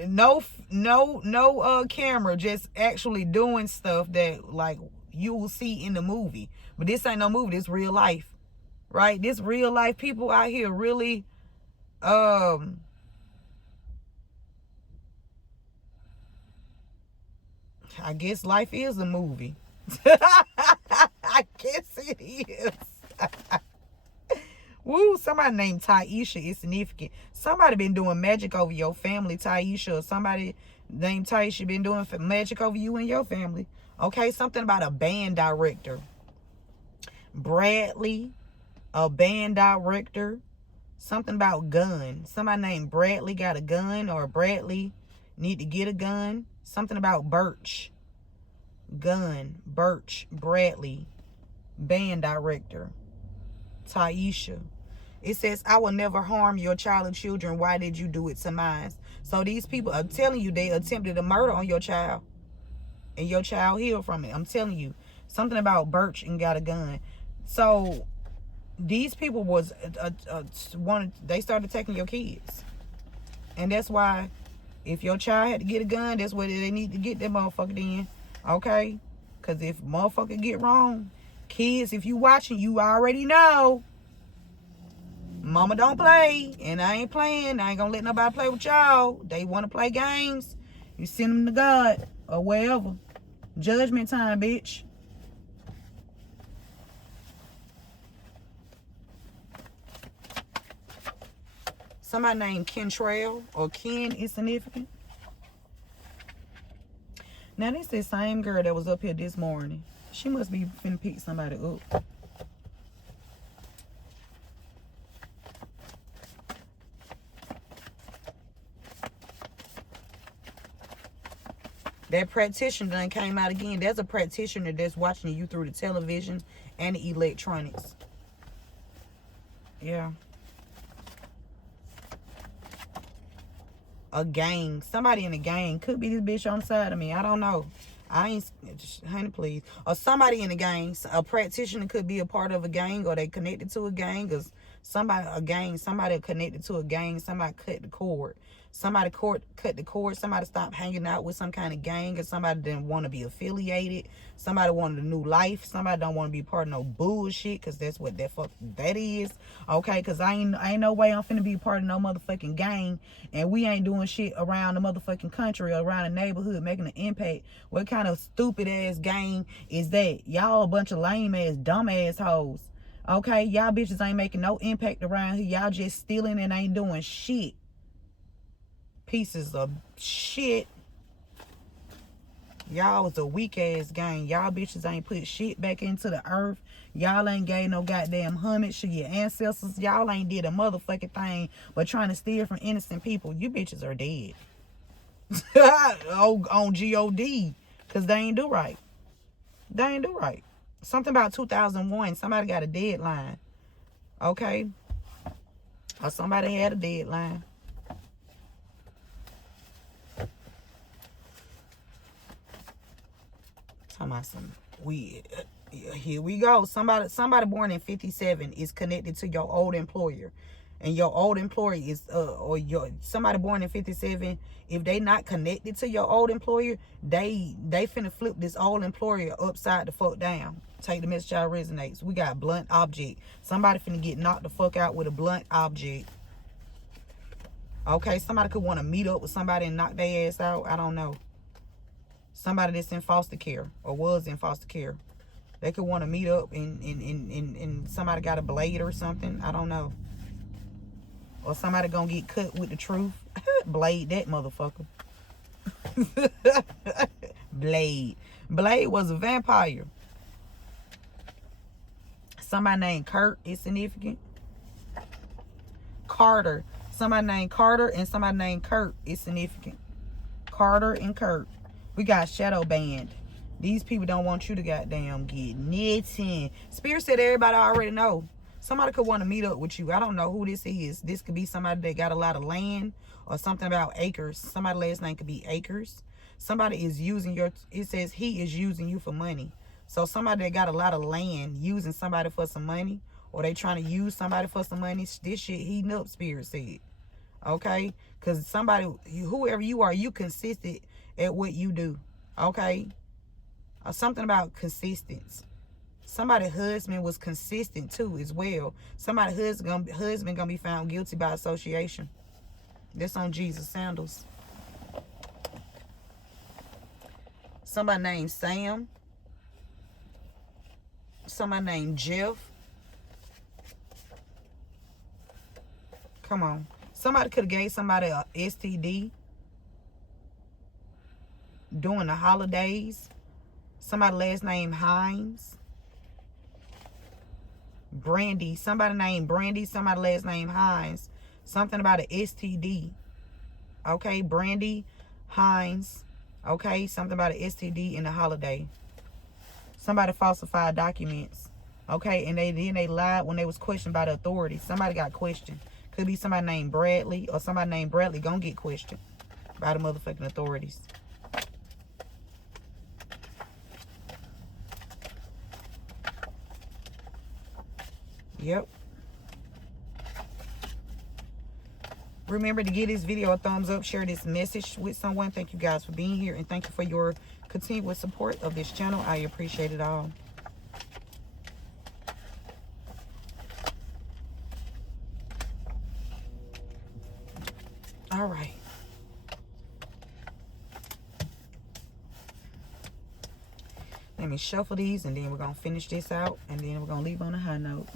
no camera, just actually doing stuff that like you will see in the movie. But this ain't no movie, this real life. Right? This real life people out here really I guess life is a movie. I guess it is. Woo, somebody named Taisha is significant. Somebody been doing magic over your family, Taisha. Or somebody named Taisha been doing magic over you and your family. Okay, something about a band director. Bradley, a band director. Something about gun. Somebody named Bradley got a gun, or Bradley need to get a gun. Something about Birch. Gun, Birch, Bradley, band director, Taisha. It says, I will never harm your child or children. Why did you do it to mine? So these people are telling you they attempted a murder on your child. And your child healed from it. I'm telling you. Something about Birch and got a gun. So these people was they started attacking your kids. And that's why if your child had to get a gun, that's where they need to get that motherfucker in. Okay? Because if motherfucker get wrong, kids, if you watching, you already know. Mama don't play, and I ain't playing. I ain't gonna let nobody play with y'all. They want to play games, you send them to God or wherever. Judgment time, bitch. Somebody named Kentrell or Ken is significant. Now this is the same girl that was up here this morning. She must be finna pick somebody up. That practitioner done came out again. There's a practitioner that's watching you through the television and the electronics. Yeah. A gang. Somebody in a gang. Could be this bitch on the side of me. I don't know. I ain't, honey, please. Or somebody in a gang. A practitioner could be a part of a gang, or they connected to a gang. Or somebody connected to a gang. Somebody cut the cord. Somebody cut the cord. Somebody stopped hanging out with some kind of gang, or somebody didn't want to be affiliated. Somebody wanted a new life. Somebody don't want to be part of no bullshit, because that's what that is. Okay, because I ain't no way I'm finna be part of no motherfucking gang, and we ain't doing shit around the motherfucking country or around the neighborhood making an impact. What kind of stupid ass gang is that? Y'all a bunch of lame ass, dumb ass hoes. Okay, y'all bitches ain't making no impact around here. Y'all just stealing and ain't doing shit. Pieces of shit. Y'all was a weak ass gang. Y'all bitches ain't put shit back into the earth. Y'all ain't gave no goddamn homage to your ancestors. Y'all ain't did a motherfucking thing but trying to steal from innocent people. You bitches are dead. on God, because they ain't do right. They ain't do right. Something about 2001. Somebody got a deadline. Okay? Or somebody had a deadline. Talking about some weird. Here we go. Somebody born in 57 is connected to your old employer. And your old employer is or your somebody born in 57, if they not connected to your old employer, they finna flip this old employer upside the fuck down. Take the message out resonates. We got blunt object. Somebody finna get knocked the fuck out with a blunt object. Okay, somebody could want to meet up with somebody and knock their ass out. I don't know. Somebody that's in foster care or was in foster care. They could want to meet up and somebody got a blade or something. I don't know. Or somebody gonna get cut with the truth. Blade that motherfucker. Blade. Blade was a vampire. Somebody named Kurt is significant. Carter. Somebody named Carter and somebody named Kurt is significant. Carter and Kurt. We got shadow banned. These people don't want you to goddamn get nothing. Spirit said everybody already know. Somebody could want to meet up with you. I don't know who this is. This could be somebody that got a lot of land or something about acres. Somebody's last name could be Acres. Somebody is using your, it says he is using you for money. So somebody that got a lot of land using somebody for some money, or they trying to use somebody for some money, this shit heating up, Spirit said. Okay? Because somebody, whoever you are, you consistent at what you do. Okay? Or something about consistence. Somebody's husband was consistent too as well. Somebody's husband gonna be found guilty by association. This on Jesus Sandals. Somebody named Sam. Somebody named Jeff. Come on. Somebody could have gave somebody a STD during the holidays. Somebody last name Hines. Brandy. Somebody named Brandy. Somebody last name Hines. Something about an STD. Okay, Brandy Hines. Okay, something about an STD in the holiday. Somebody falsified documents. Okay, and then they lied when they was questioned by the authorities. Somebody got questioned. Could be somebody named Bradley, or somebody named Bradley gonna get questioned by the motherfucking authorities. Yep. Remember to give this video a thumbs up, share this message with someone. Thank you guys for being here, and thank you for your continuous support of this channel. I appreciate it all. All right. Let me shuffle these, and then we're going to finish this out, and then we're going to leave on a high note.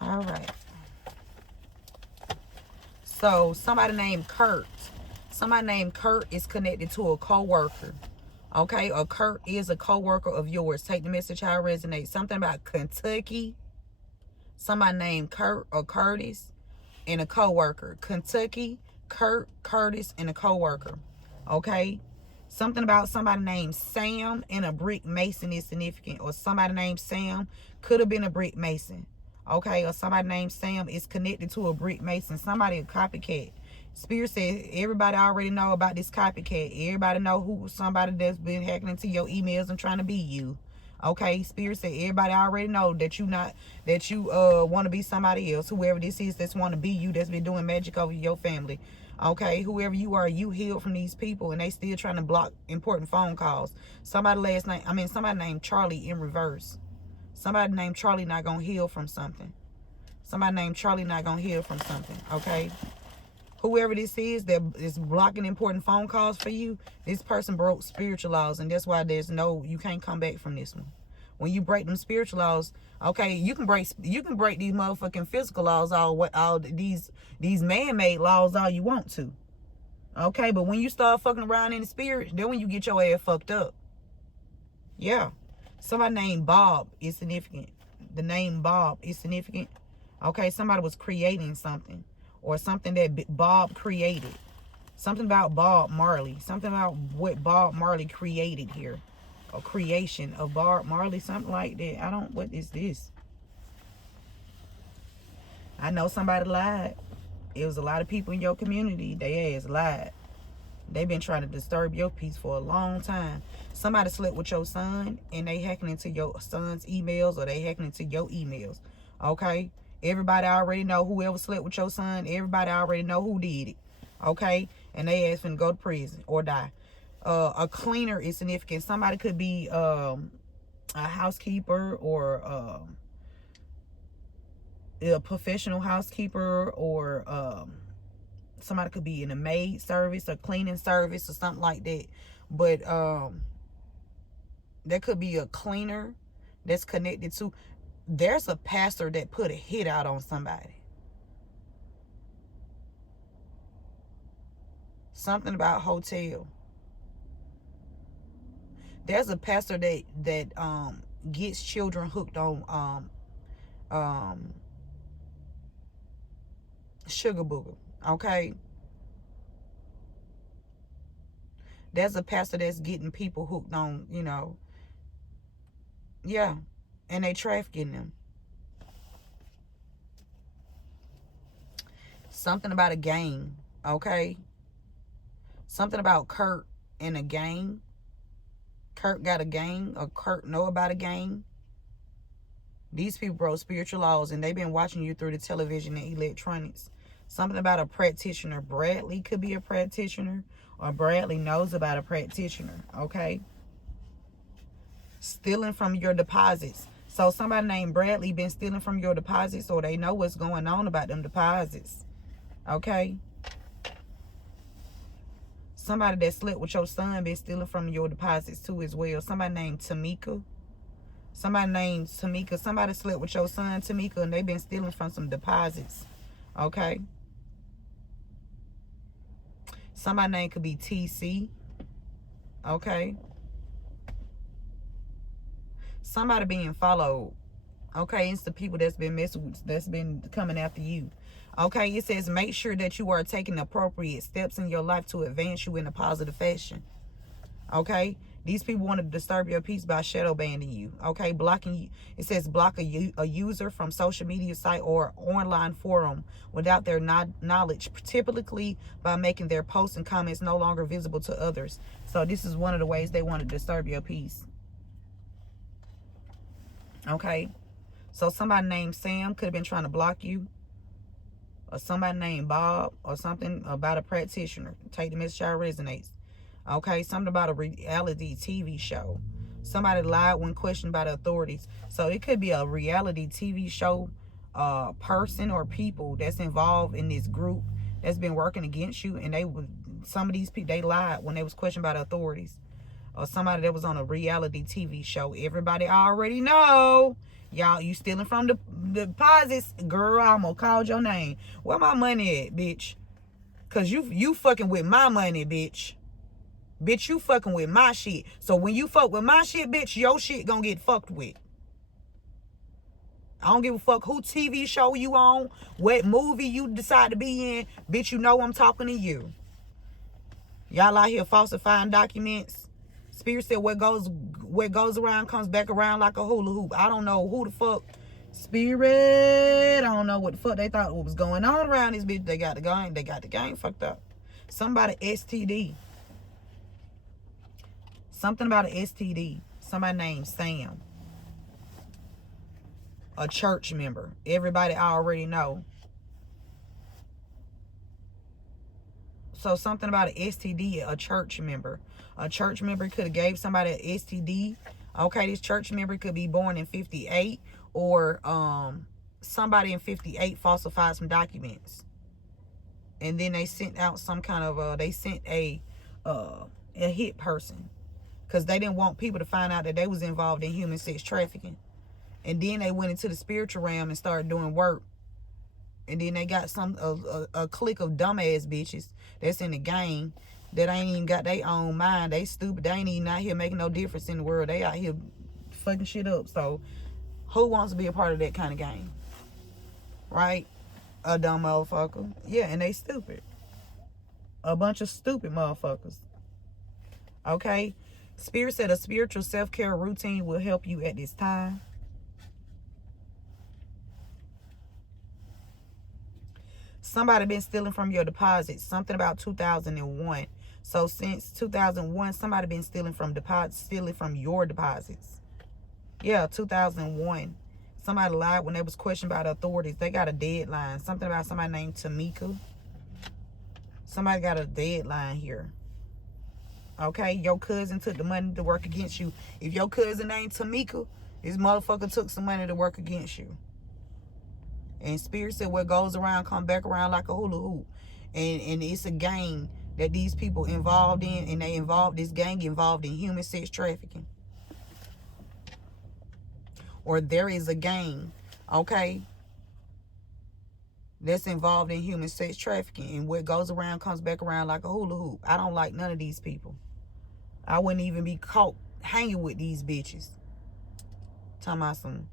All right. So somebody named Kurt. Somebody named Kurt is connected to a co-worker. Okay, or Kurt is a co-worker of yours. Take the message how it resonates. Something about Kentucky. Somebody named Kurt or Curtis and a co-worker. Kentucky, Kurt, Curtis, and a co-worker. Okay. Something about somebody named Sam and a brick mason is significant. Or somebody named Sam could have been a brick mason. Okay, or somebody named Sam is connected to a brick mason. Somebody a copycat. Spirit says everybody already know about this copycat. Everybody know who somebody that's been hacking into your emails and trying to be you. Okay, Spirit said everybody already know that you want to be somebody else. Whoever this is that's want to be you, that's been doing magic over your family. Okay, whoever you are, you healed from these people, and they still trying to block important phone calls. Somebody named Charlie in reverse. Somebody named Charlie not gonna heal from something. Somebody named Charlie not gonna heal from something. Okay. Whoever this is that is blocking important phone calls for you, this person broke spiritual laws, and that's why you can't come back from this one. When you break them spiritual laws, okay, you can break these motherfucking physical laws, all these man-made laws all you want to. Okay, but when you start fucking around in the spirit, then when you get your ass fucked up. Yeah. Somebody named Bob is significant. The name Bob is significant. Okay, somebody was creating something, or something that Bob created. Something about Bob Marley. Something about what Bob Marley created here. A creation of Bob Marley, something like that. What is this? I know somebody lied. It was a lot of people in your community. They ass lied. They've been trying to disturb your peace for a long time. Somebody slept with your son, and they hacking into your son's emails, or they hacking into your emails. Okay? Everybody already know whoever slept with your son. Everybody already know who did it. Okay? And they ass finna go to prison or die. A cleaner is significant. Somebody could be a housekeeper, or a professional housekeeper, or somebody could be in a maid service or cleaning service or something like that. But there could be a cleaner that's connected to. There's a pastor that put a hit out on somebody. Something about hotel. There's a pastor that gets children hooked on sugar booger. Okay. There's a pastor that's getting people hooked on, you know, yeah, and they trafficking them. Something about a gang, okay? Something about Kurt and a gang. Kurt got a gang, or Kurt know about a gang. These people broke spiritual laws, and they've been watching you through the television and electronics. Something about a practitioner. Bradley could be a practitioner, or Bradley knows about a practitioner, okay? Stealing from your deposits. So somebody named Bradley been stealing from your deposits, or they know what's going on about them deposits, okay? Somebody that slept with your son been stealing from your deposits too as well. Somebody named Tamika. Somebody named Tamika. Somebody slept with your son, Tamika, and they been stealing from some deposits, okay? Somebody name could be TC, okay? Somebody being followed, okay? It's the people that's been messing with, that's been coming after you, okay? It says make sure that you are taking appropriate steps in your life to advance you in a positive fashion, okay? These people want to disturb your peace by shadow banning you, okay? Blocking you. It says block a user from social media site or online forum without their knowledge, typically by making their posts and comments no longer visible to others. So this is one of the ways they want to disturb your peace, okay? So somebody named Sam could have been trying to block you, or somebody named Bob, or something about a practitioner. Take the message how it resonates. Okay, something about a reality TV show. Somebody lied when questioned by the authorities. So it could be a reality TV show person or people that's involved in this group that's been working against you, and some of these people, they lied when they was questioned by the authorities. Or somebody that was on a reality TV show. Everybody already know. Y'all, you stealing from the deposits. Girl, I'm gonna call your name. Where my money at, bitch? Cause you fucking with my money, bitch. Bitch, you fucking with my shit. So when you fuck with my shit, bitch, your shit gonna get fucked with. I don't give a fuck who TV show you on, what movie you decide to be in. Bitch, you know I'm talking to you. Y'all out here falsifying documents. Spirit said what goes around comes back around like a hula hoop. I don't know who the fuck. Spirit, I don't know what the fuck they thought was going on around this bitch. They got the game fucked up. Somebody STD. Something about an STD. Somebody named Sam. A church member. Everybody already know. So something about an STD, a church member. A church member could have gave somebody an STD. Okay, this church member could be born in 58, or somebody in 58 falsified some documents. And then they sent out some kind of they sent a hit person, because they didn't want people to find out that they was involved in human sex trafficking. And then they went into the spiritual realm and started doing work. And then they got a clique of dumbass bitches that's in the gang that ain't even got their own mind. They stupid. They ain't even out here making no difference in the world. They out here fucking shit up. So who wants to be a part of that kind of game? Right? A dumb motherfucker. Yeah, and they stupid. A bunch of stupid motherfuckers. Okay? Spirit said a spiritual self-care routine will help you at this time. Somebody been stealing from your deposits. Something about 2001. So since 2001, somebody been stealing from your deposits. Yeah, 2001. Somebody lied when they was questioned by the authorities. They got a deadline. Something about somebody named Tamika. Somebody got a deadline here. Okay, your cousin took the money to work against you. If your cousin named Tamika, this motherfucker took some money to work against you. And Spirit said what goes around come back around like a hula hoop. And it's a gang that these people involved in, and this gang involved in human sex trafficking. or there is a gang, okay, that's involved in human sex trafficking. And what goes around comes back around like a hula hoop. I don't like none of these people. I wouldn't even be caught hanging with these bitches. Talking about some,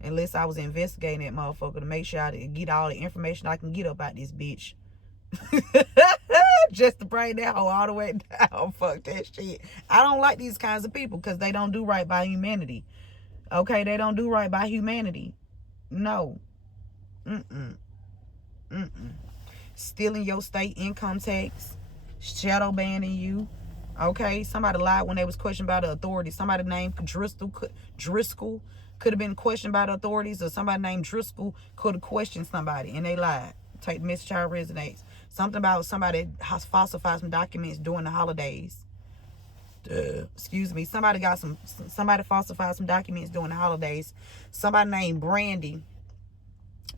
unless I was investigating that motherfucker to make sure I get all the information I can get about this bitch. Just to bring that hoe all the way down. Fuck that shit. I don't like these kinds of people because they don't do right by humanity. Okay, they don't do right by humanity. No. Stealing your state income tax, shadow banning you. Okay, somebody lied when they was questioned by the authorities. Somebody named Driscoll could have been questioned by the authorities, or somebody named Driscoll could have questioned somebody and they lied. Take the message how it resonates. Something about somebody has falsified some documents during the holidays. Excuse me. Somebody falsified some documents during the holidays. Somebody named Brandy.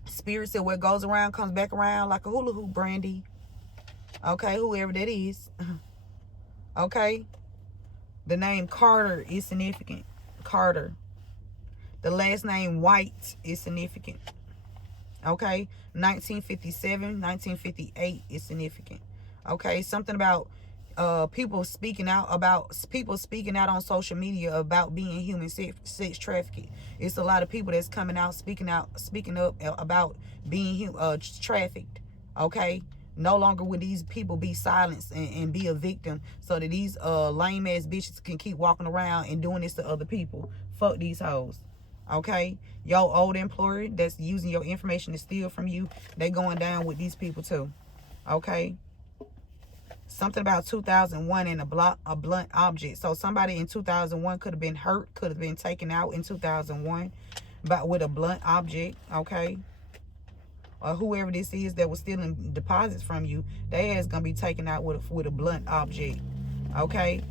Spirit said what goes around comes back around like a hula hoop, Brandy. Okay, whoever that is. Okay. The name Carter is significant. Carter. The last name White is significant. Okay. 1957, 1958 is significant. Okay. Something about people speaking out on social media about being human sex trafficking. It's a lot of people that's coming out speaking up about being trafficked. Okay. No longer will these people be silenced and be a victim so that these lame ass bitches can keep walking around and doing this to other people. Fuck these hoes. Okay, your old employer that's using your information to steal from you, they going down with these people too. Okay. Something about 2001 and a blunt object. So somebody in 2001 could have been hurt, could have been taken out in 2001, but with a blunt object. Okay. Or whoever this is that was stealing deposits from you, they ass gonna be taken out with a blunt object. Okay.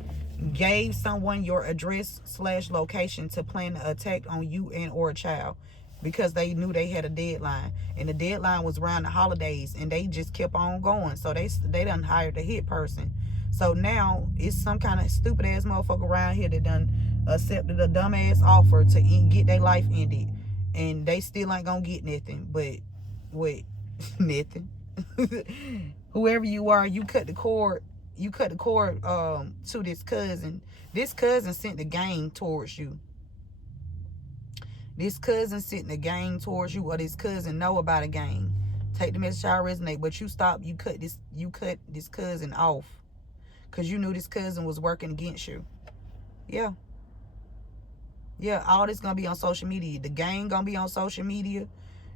Gave someone your address/location to plan an attack on you and or a child because they knew they had a deadline, and the deadline was around the holidays, and they just kept on going. So they done hired a hit person. So now it's some kind of stupid ass motherfucker around here that done accepted a dumbass offer to get their life ended, and they still ain't gonna get nothing. But wait, nothing. Whoever you are, you cut the cord. You cut the cord to this cousin. This cousin sent the gang towards you. This cousin sent the gang towards you, or this cousin know about a gang. Take the message how it resonate, but you cut this cousin off because you knew this cousin was working against you. Yeah. Yeah, all this gonna be on social media. The gang gonna be on social media.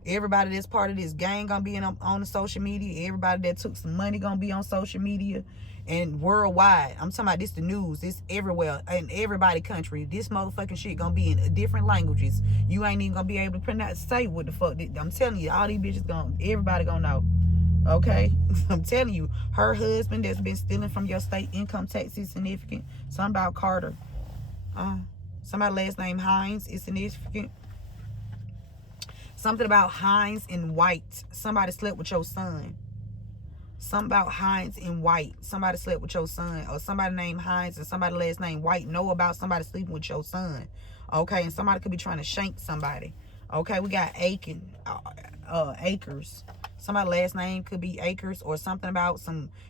Everybody that's part of this gang gonna be on the social media. Everybody that took some money gonna be on social media. And worldwide, I'm talking about this the news. It's everywhere in everybody country. This motherfucking shit gonna be in different languages. You ain't even gonna be able to say what the fuck. I'm telling you, all these bitches everybody gonna know. Okay? I'm telling you, her husband that's been stealing from your state income tax is significant. Something about Carter. Somebody last name Hines is significant. Something about Hines and White. Somebody slept with your son. Something about Hines and White. Somebody slept with your son. Or somebody named Hines and somebody last name White know about somebody sleeping with your son. Okay, and somebody could be trying to shank somebody. Okay, we got Acres. Somebody last name could be Acres, or something about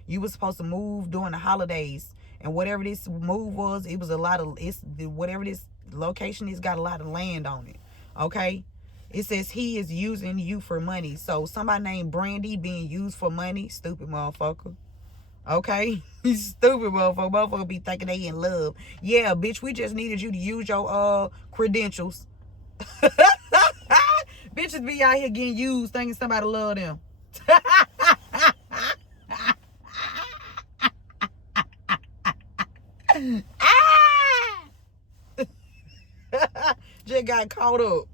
you was supposed to move during the holidays. And whatever this move was, it was whatever this location is, got a lot of land on it. Okay? It says he is using you for money. So somebody named Brandy being used for money. Stupid motherfucker. Okay? He's stupid motherfucker. Motherfucker be thinking they in love. Yeah, bitch, we just needed you to use your credentials. Bitches be out here getting used thinking somebody love them. Just got caught up.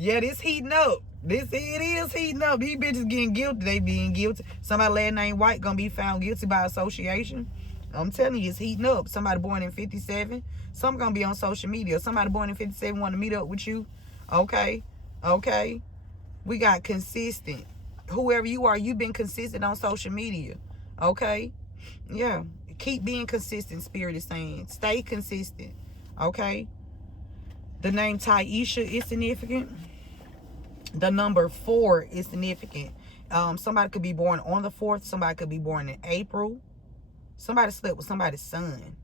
Yeah, this heating up. It is heating up. These bitches getting guilty. They being guilty. Somebody last name White gonna be found guilty by association. I'm telling you, it's heating up. Somebody born in 57. Some gonna be on social media. Somebody born in 57 want to meet up with you. Okay. Okay. We got consistent. Whoever you are, you've been consistent on social media. Okay. Yeah. Keep being consistent, Spirit is saying. Stay consistent. Okay. The name Taisha is significant. The number 4 is significant. Somebody could be born on the 4th. Somebody could be born in April. Somebody slept with somebody's son.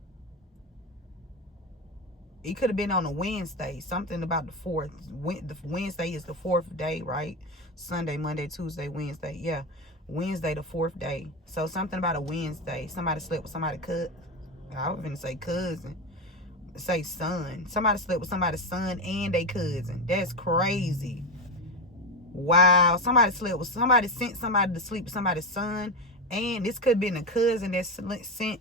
It could have been on a Wednesday. Something about the 4th. The Wednesday is the 4th day, right? Sunday, Monday, Tuesday, Wednesday. Yeah. Wednesday, the 4th day. So something about a Wednesday. Somebody slept with somebody's cousin. I was going to say cousin. Say son. Somebody slept with somebody's son and a cousin. That's crazy. Wow. Somebody sent somebody to sleep with somebody's son. And this could have been a cousin that sent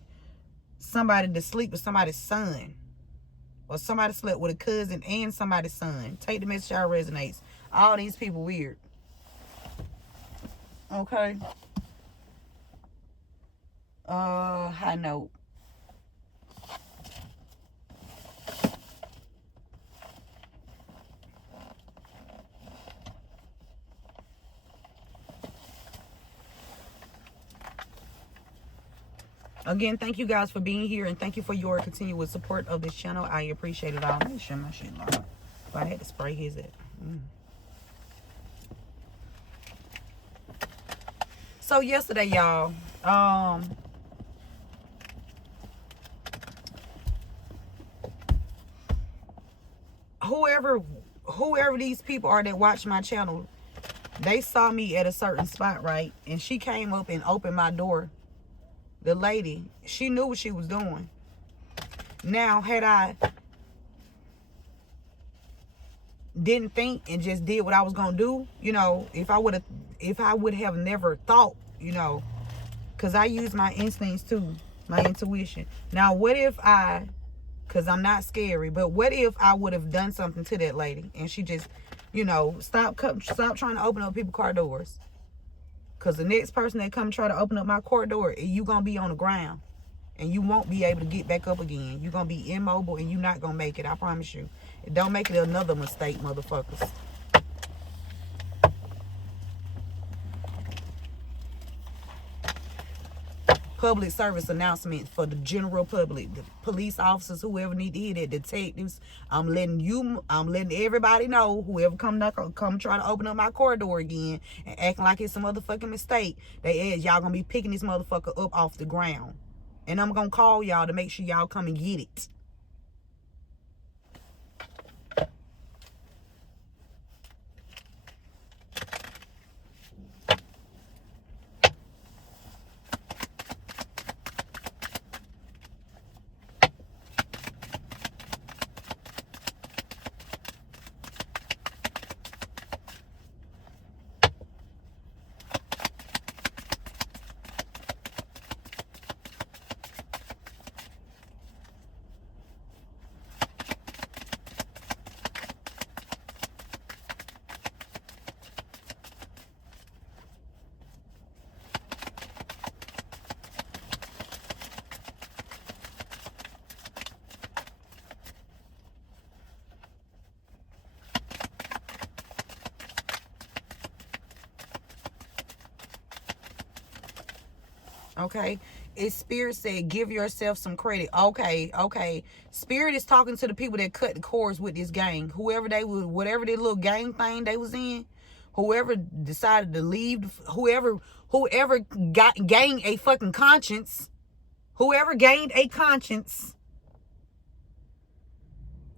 somebody to sleep with somebody's son. Or somebody slept with a cousin and somebody's son. Take the message how it resonates. All these people weird. Okay. High note. Again, thank you guys for being here, and thank you for your continuous support of this channel. I appreciate it all. Let me share my shit, Lord. If I had to spray his it. So yesterday, y'all, whoever these people are that watch my channel, they saw me at a certain spot, right? And she came up and opened my door. The lady, she knew what she was doing. Now, had I didn't think and just did what I was gonna do, you know, if I would have never thought, you know, because I use my instincts too, my intuition. Now, what if because I'm not scary, but what if I would have done something to that lady and she just, you know, stop trying to open up people's car doors? Because the next person that come try to open up my car door, you going to be on the ground. And you won't be able to get back up again. You're going to be immobile and you're not going to make it. I promise you. Don't make it another mistake, motherfuckers. Public service announcement for the general public. The police officers, whoever need to hear that, detectives. I'm letting everybody know, whoever come try to open up my corridor again and acting like it's a motherfucking mistake, y'all gonna be picking this motherfucker up off the ground. And I'm gonna call y'all to make sure y'all come and get it. Okay, it's Spirit said give yourself some credit. Okay, Spirit is talking to the people that cut the cords with this gang, whatever their little gang thing they was in, whoever decided to leave, whoever gained a fucking conscience, whoever gained a conscience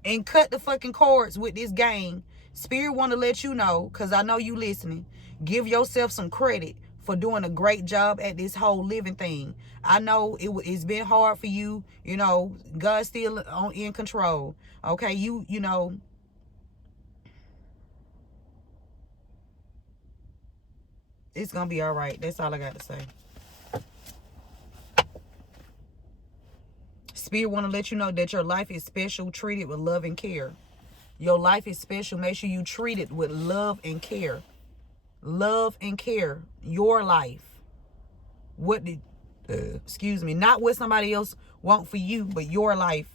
and cut the fucking cords with this gang. Spirit want to let you know, because I know you listening, give yourself some credit for doing a great job at this whole living thing. I know it's been hard for you. You know, God's still in control. Okay, you know, it's gonna be all right. That's all I got to say. Spirit want to let you know that your life is special, treated with love and care. Your life is special. Make sure you treat it with love and care. Love and care. Your life. Excuse me, not what somebody else want for you, but your life.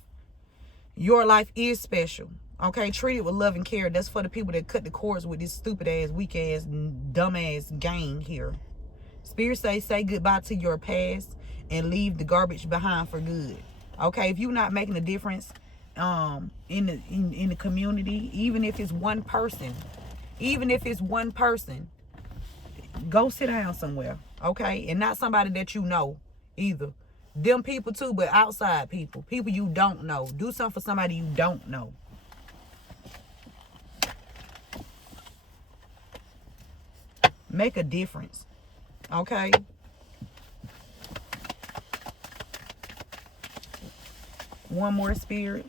Your life is special. Okay, treat it with love and care. That's for the people that cut the cords with this stupid ass, weak ass, dumb ass gang here. Spirit say goodbye to your past and leave the garbage behind for good. Okay, if you're not making a difference in the community, even if it's one person, go sit down somewhere, okay? And not somebody that you know either. Them people too, but outside people you don't know. Do something for somebody you don't know. Make a difference, okay? One more, Spirit.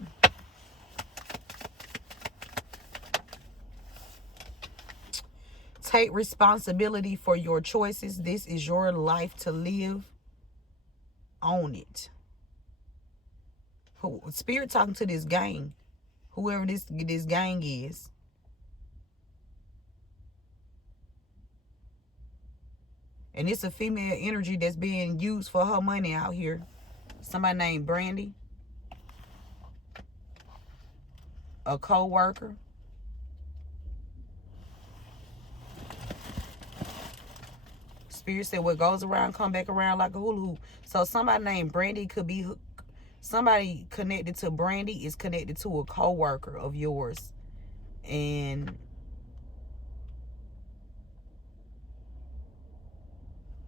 Take responsibility for your choices. This is your life to live. Own it. Spirit talking to this gang, whoever this gang is. And it's a female energy that's being used for her money out here. Somebody named Brandy. A co-worker. Spirit said what goes around come back around like a hula hoop. So somebody named Brandy could be, somebody connected to Brandy is connected to a co-worker of yours. And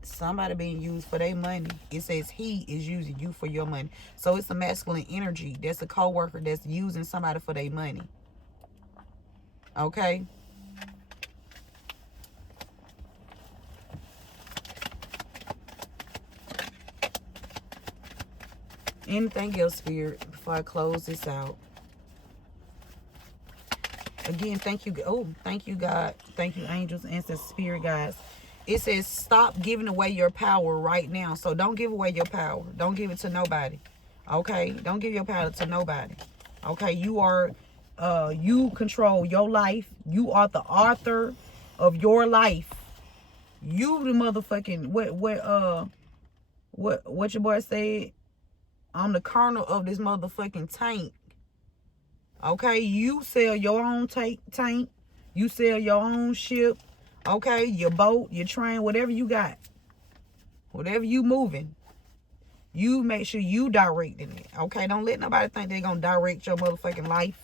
somebody being used for their money. It says he is using you for your money. So it's a masculine energy. That's a co-worker that's using somebody for their money. Okay? Anything else, Spirit, before I close this out? Again, thank you. Oh, thank you, God. Thank you, angels, ancestors, spirit guides. It says stop giving away your power right now. So don't give away your power. Don't give it to nobody. Okay? Don't give your power to nobody. Okay? You are, you control your life. You are the author of your life. You the motherfucking, what your boy said? I'm the colonel of this motherfucking tank. Okay? You sell your own tank. You sell your own ship. Okay? Your boat, your train, whatever you got. Whatever you moving. You make sure you directing it. Okay? Don't let nobody think they're going to direct your motherfucking life.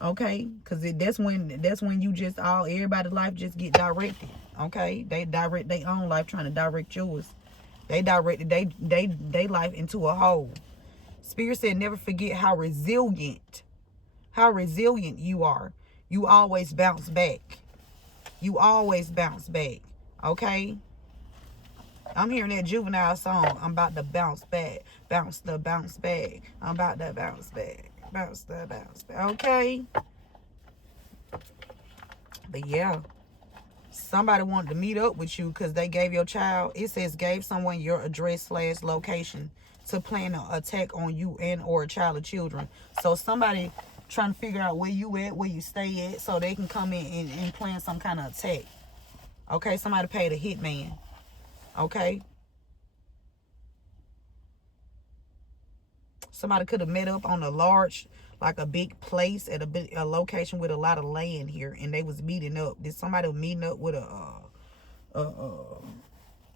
Okay? Because that's when you just everybody's life just get directed. Okay? They direct their own life trying to direct yours. They directed they life into a hole. Spirit said never forget how resilient you are. You always bounce back. You always bounce back. Okay? I'm hearing that Juvenile song. I'm about to bounce back. Bounce back. I'm about to bounce back. Bounce back. Okay? But yeah. Somebody wanted to meet up with you because they gave your child, it says gave someone your address / location to plan an attack on you and or a child or children. So somebody trying to figure out where you at, where you stay at, so they can come in and plan some kind of attack. Okay, somebody paid a hitman. Okay. Somebody could have met up on a large, like a big place at a location with a lot of land here, and they was meeting up. Did somebody was meeting up with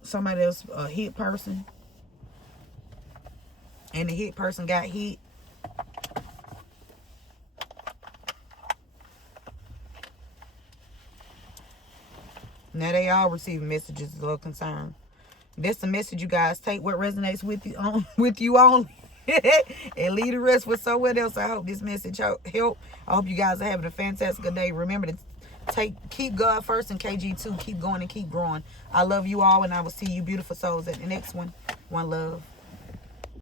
somebody else, a hit person, and the hit person got hit? Now they all receiving messages of concern. That's the message, you guys. Take what resonates with you only. And leave the rest with someone else. I hope this message help. I hope you guys are having a fantastic day. Remember to keep God first and KG2. Keep going and keep growing. I love you all, and I will see you beautiful souls at the next one. One love.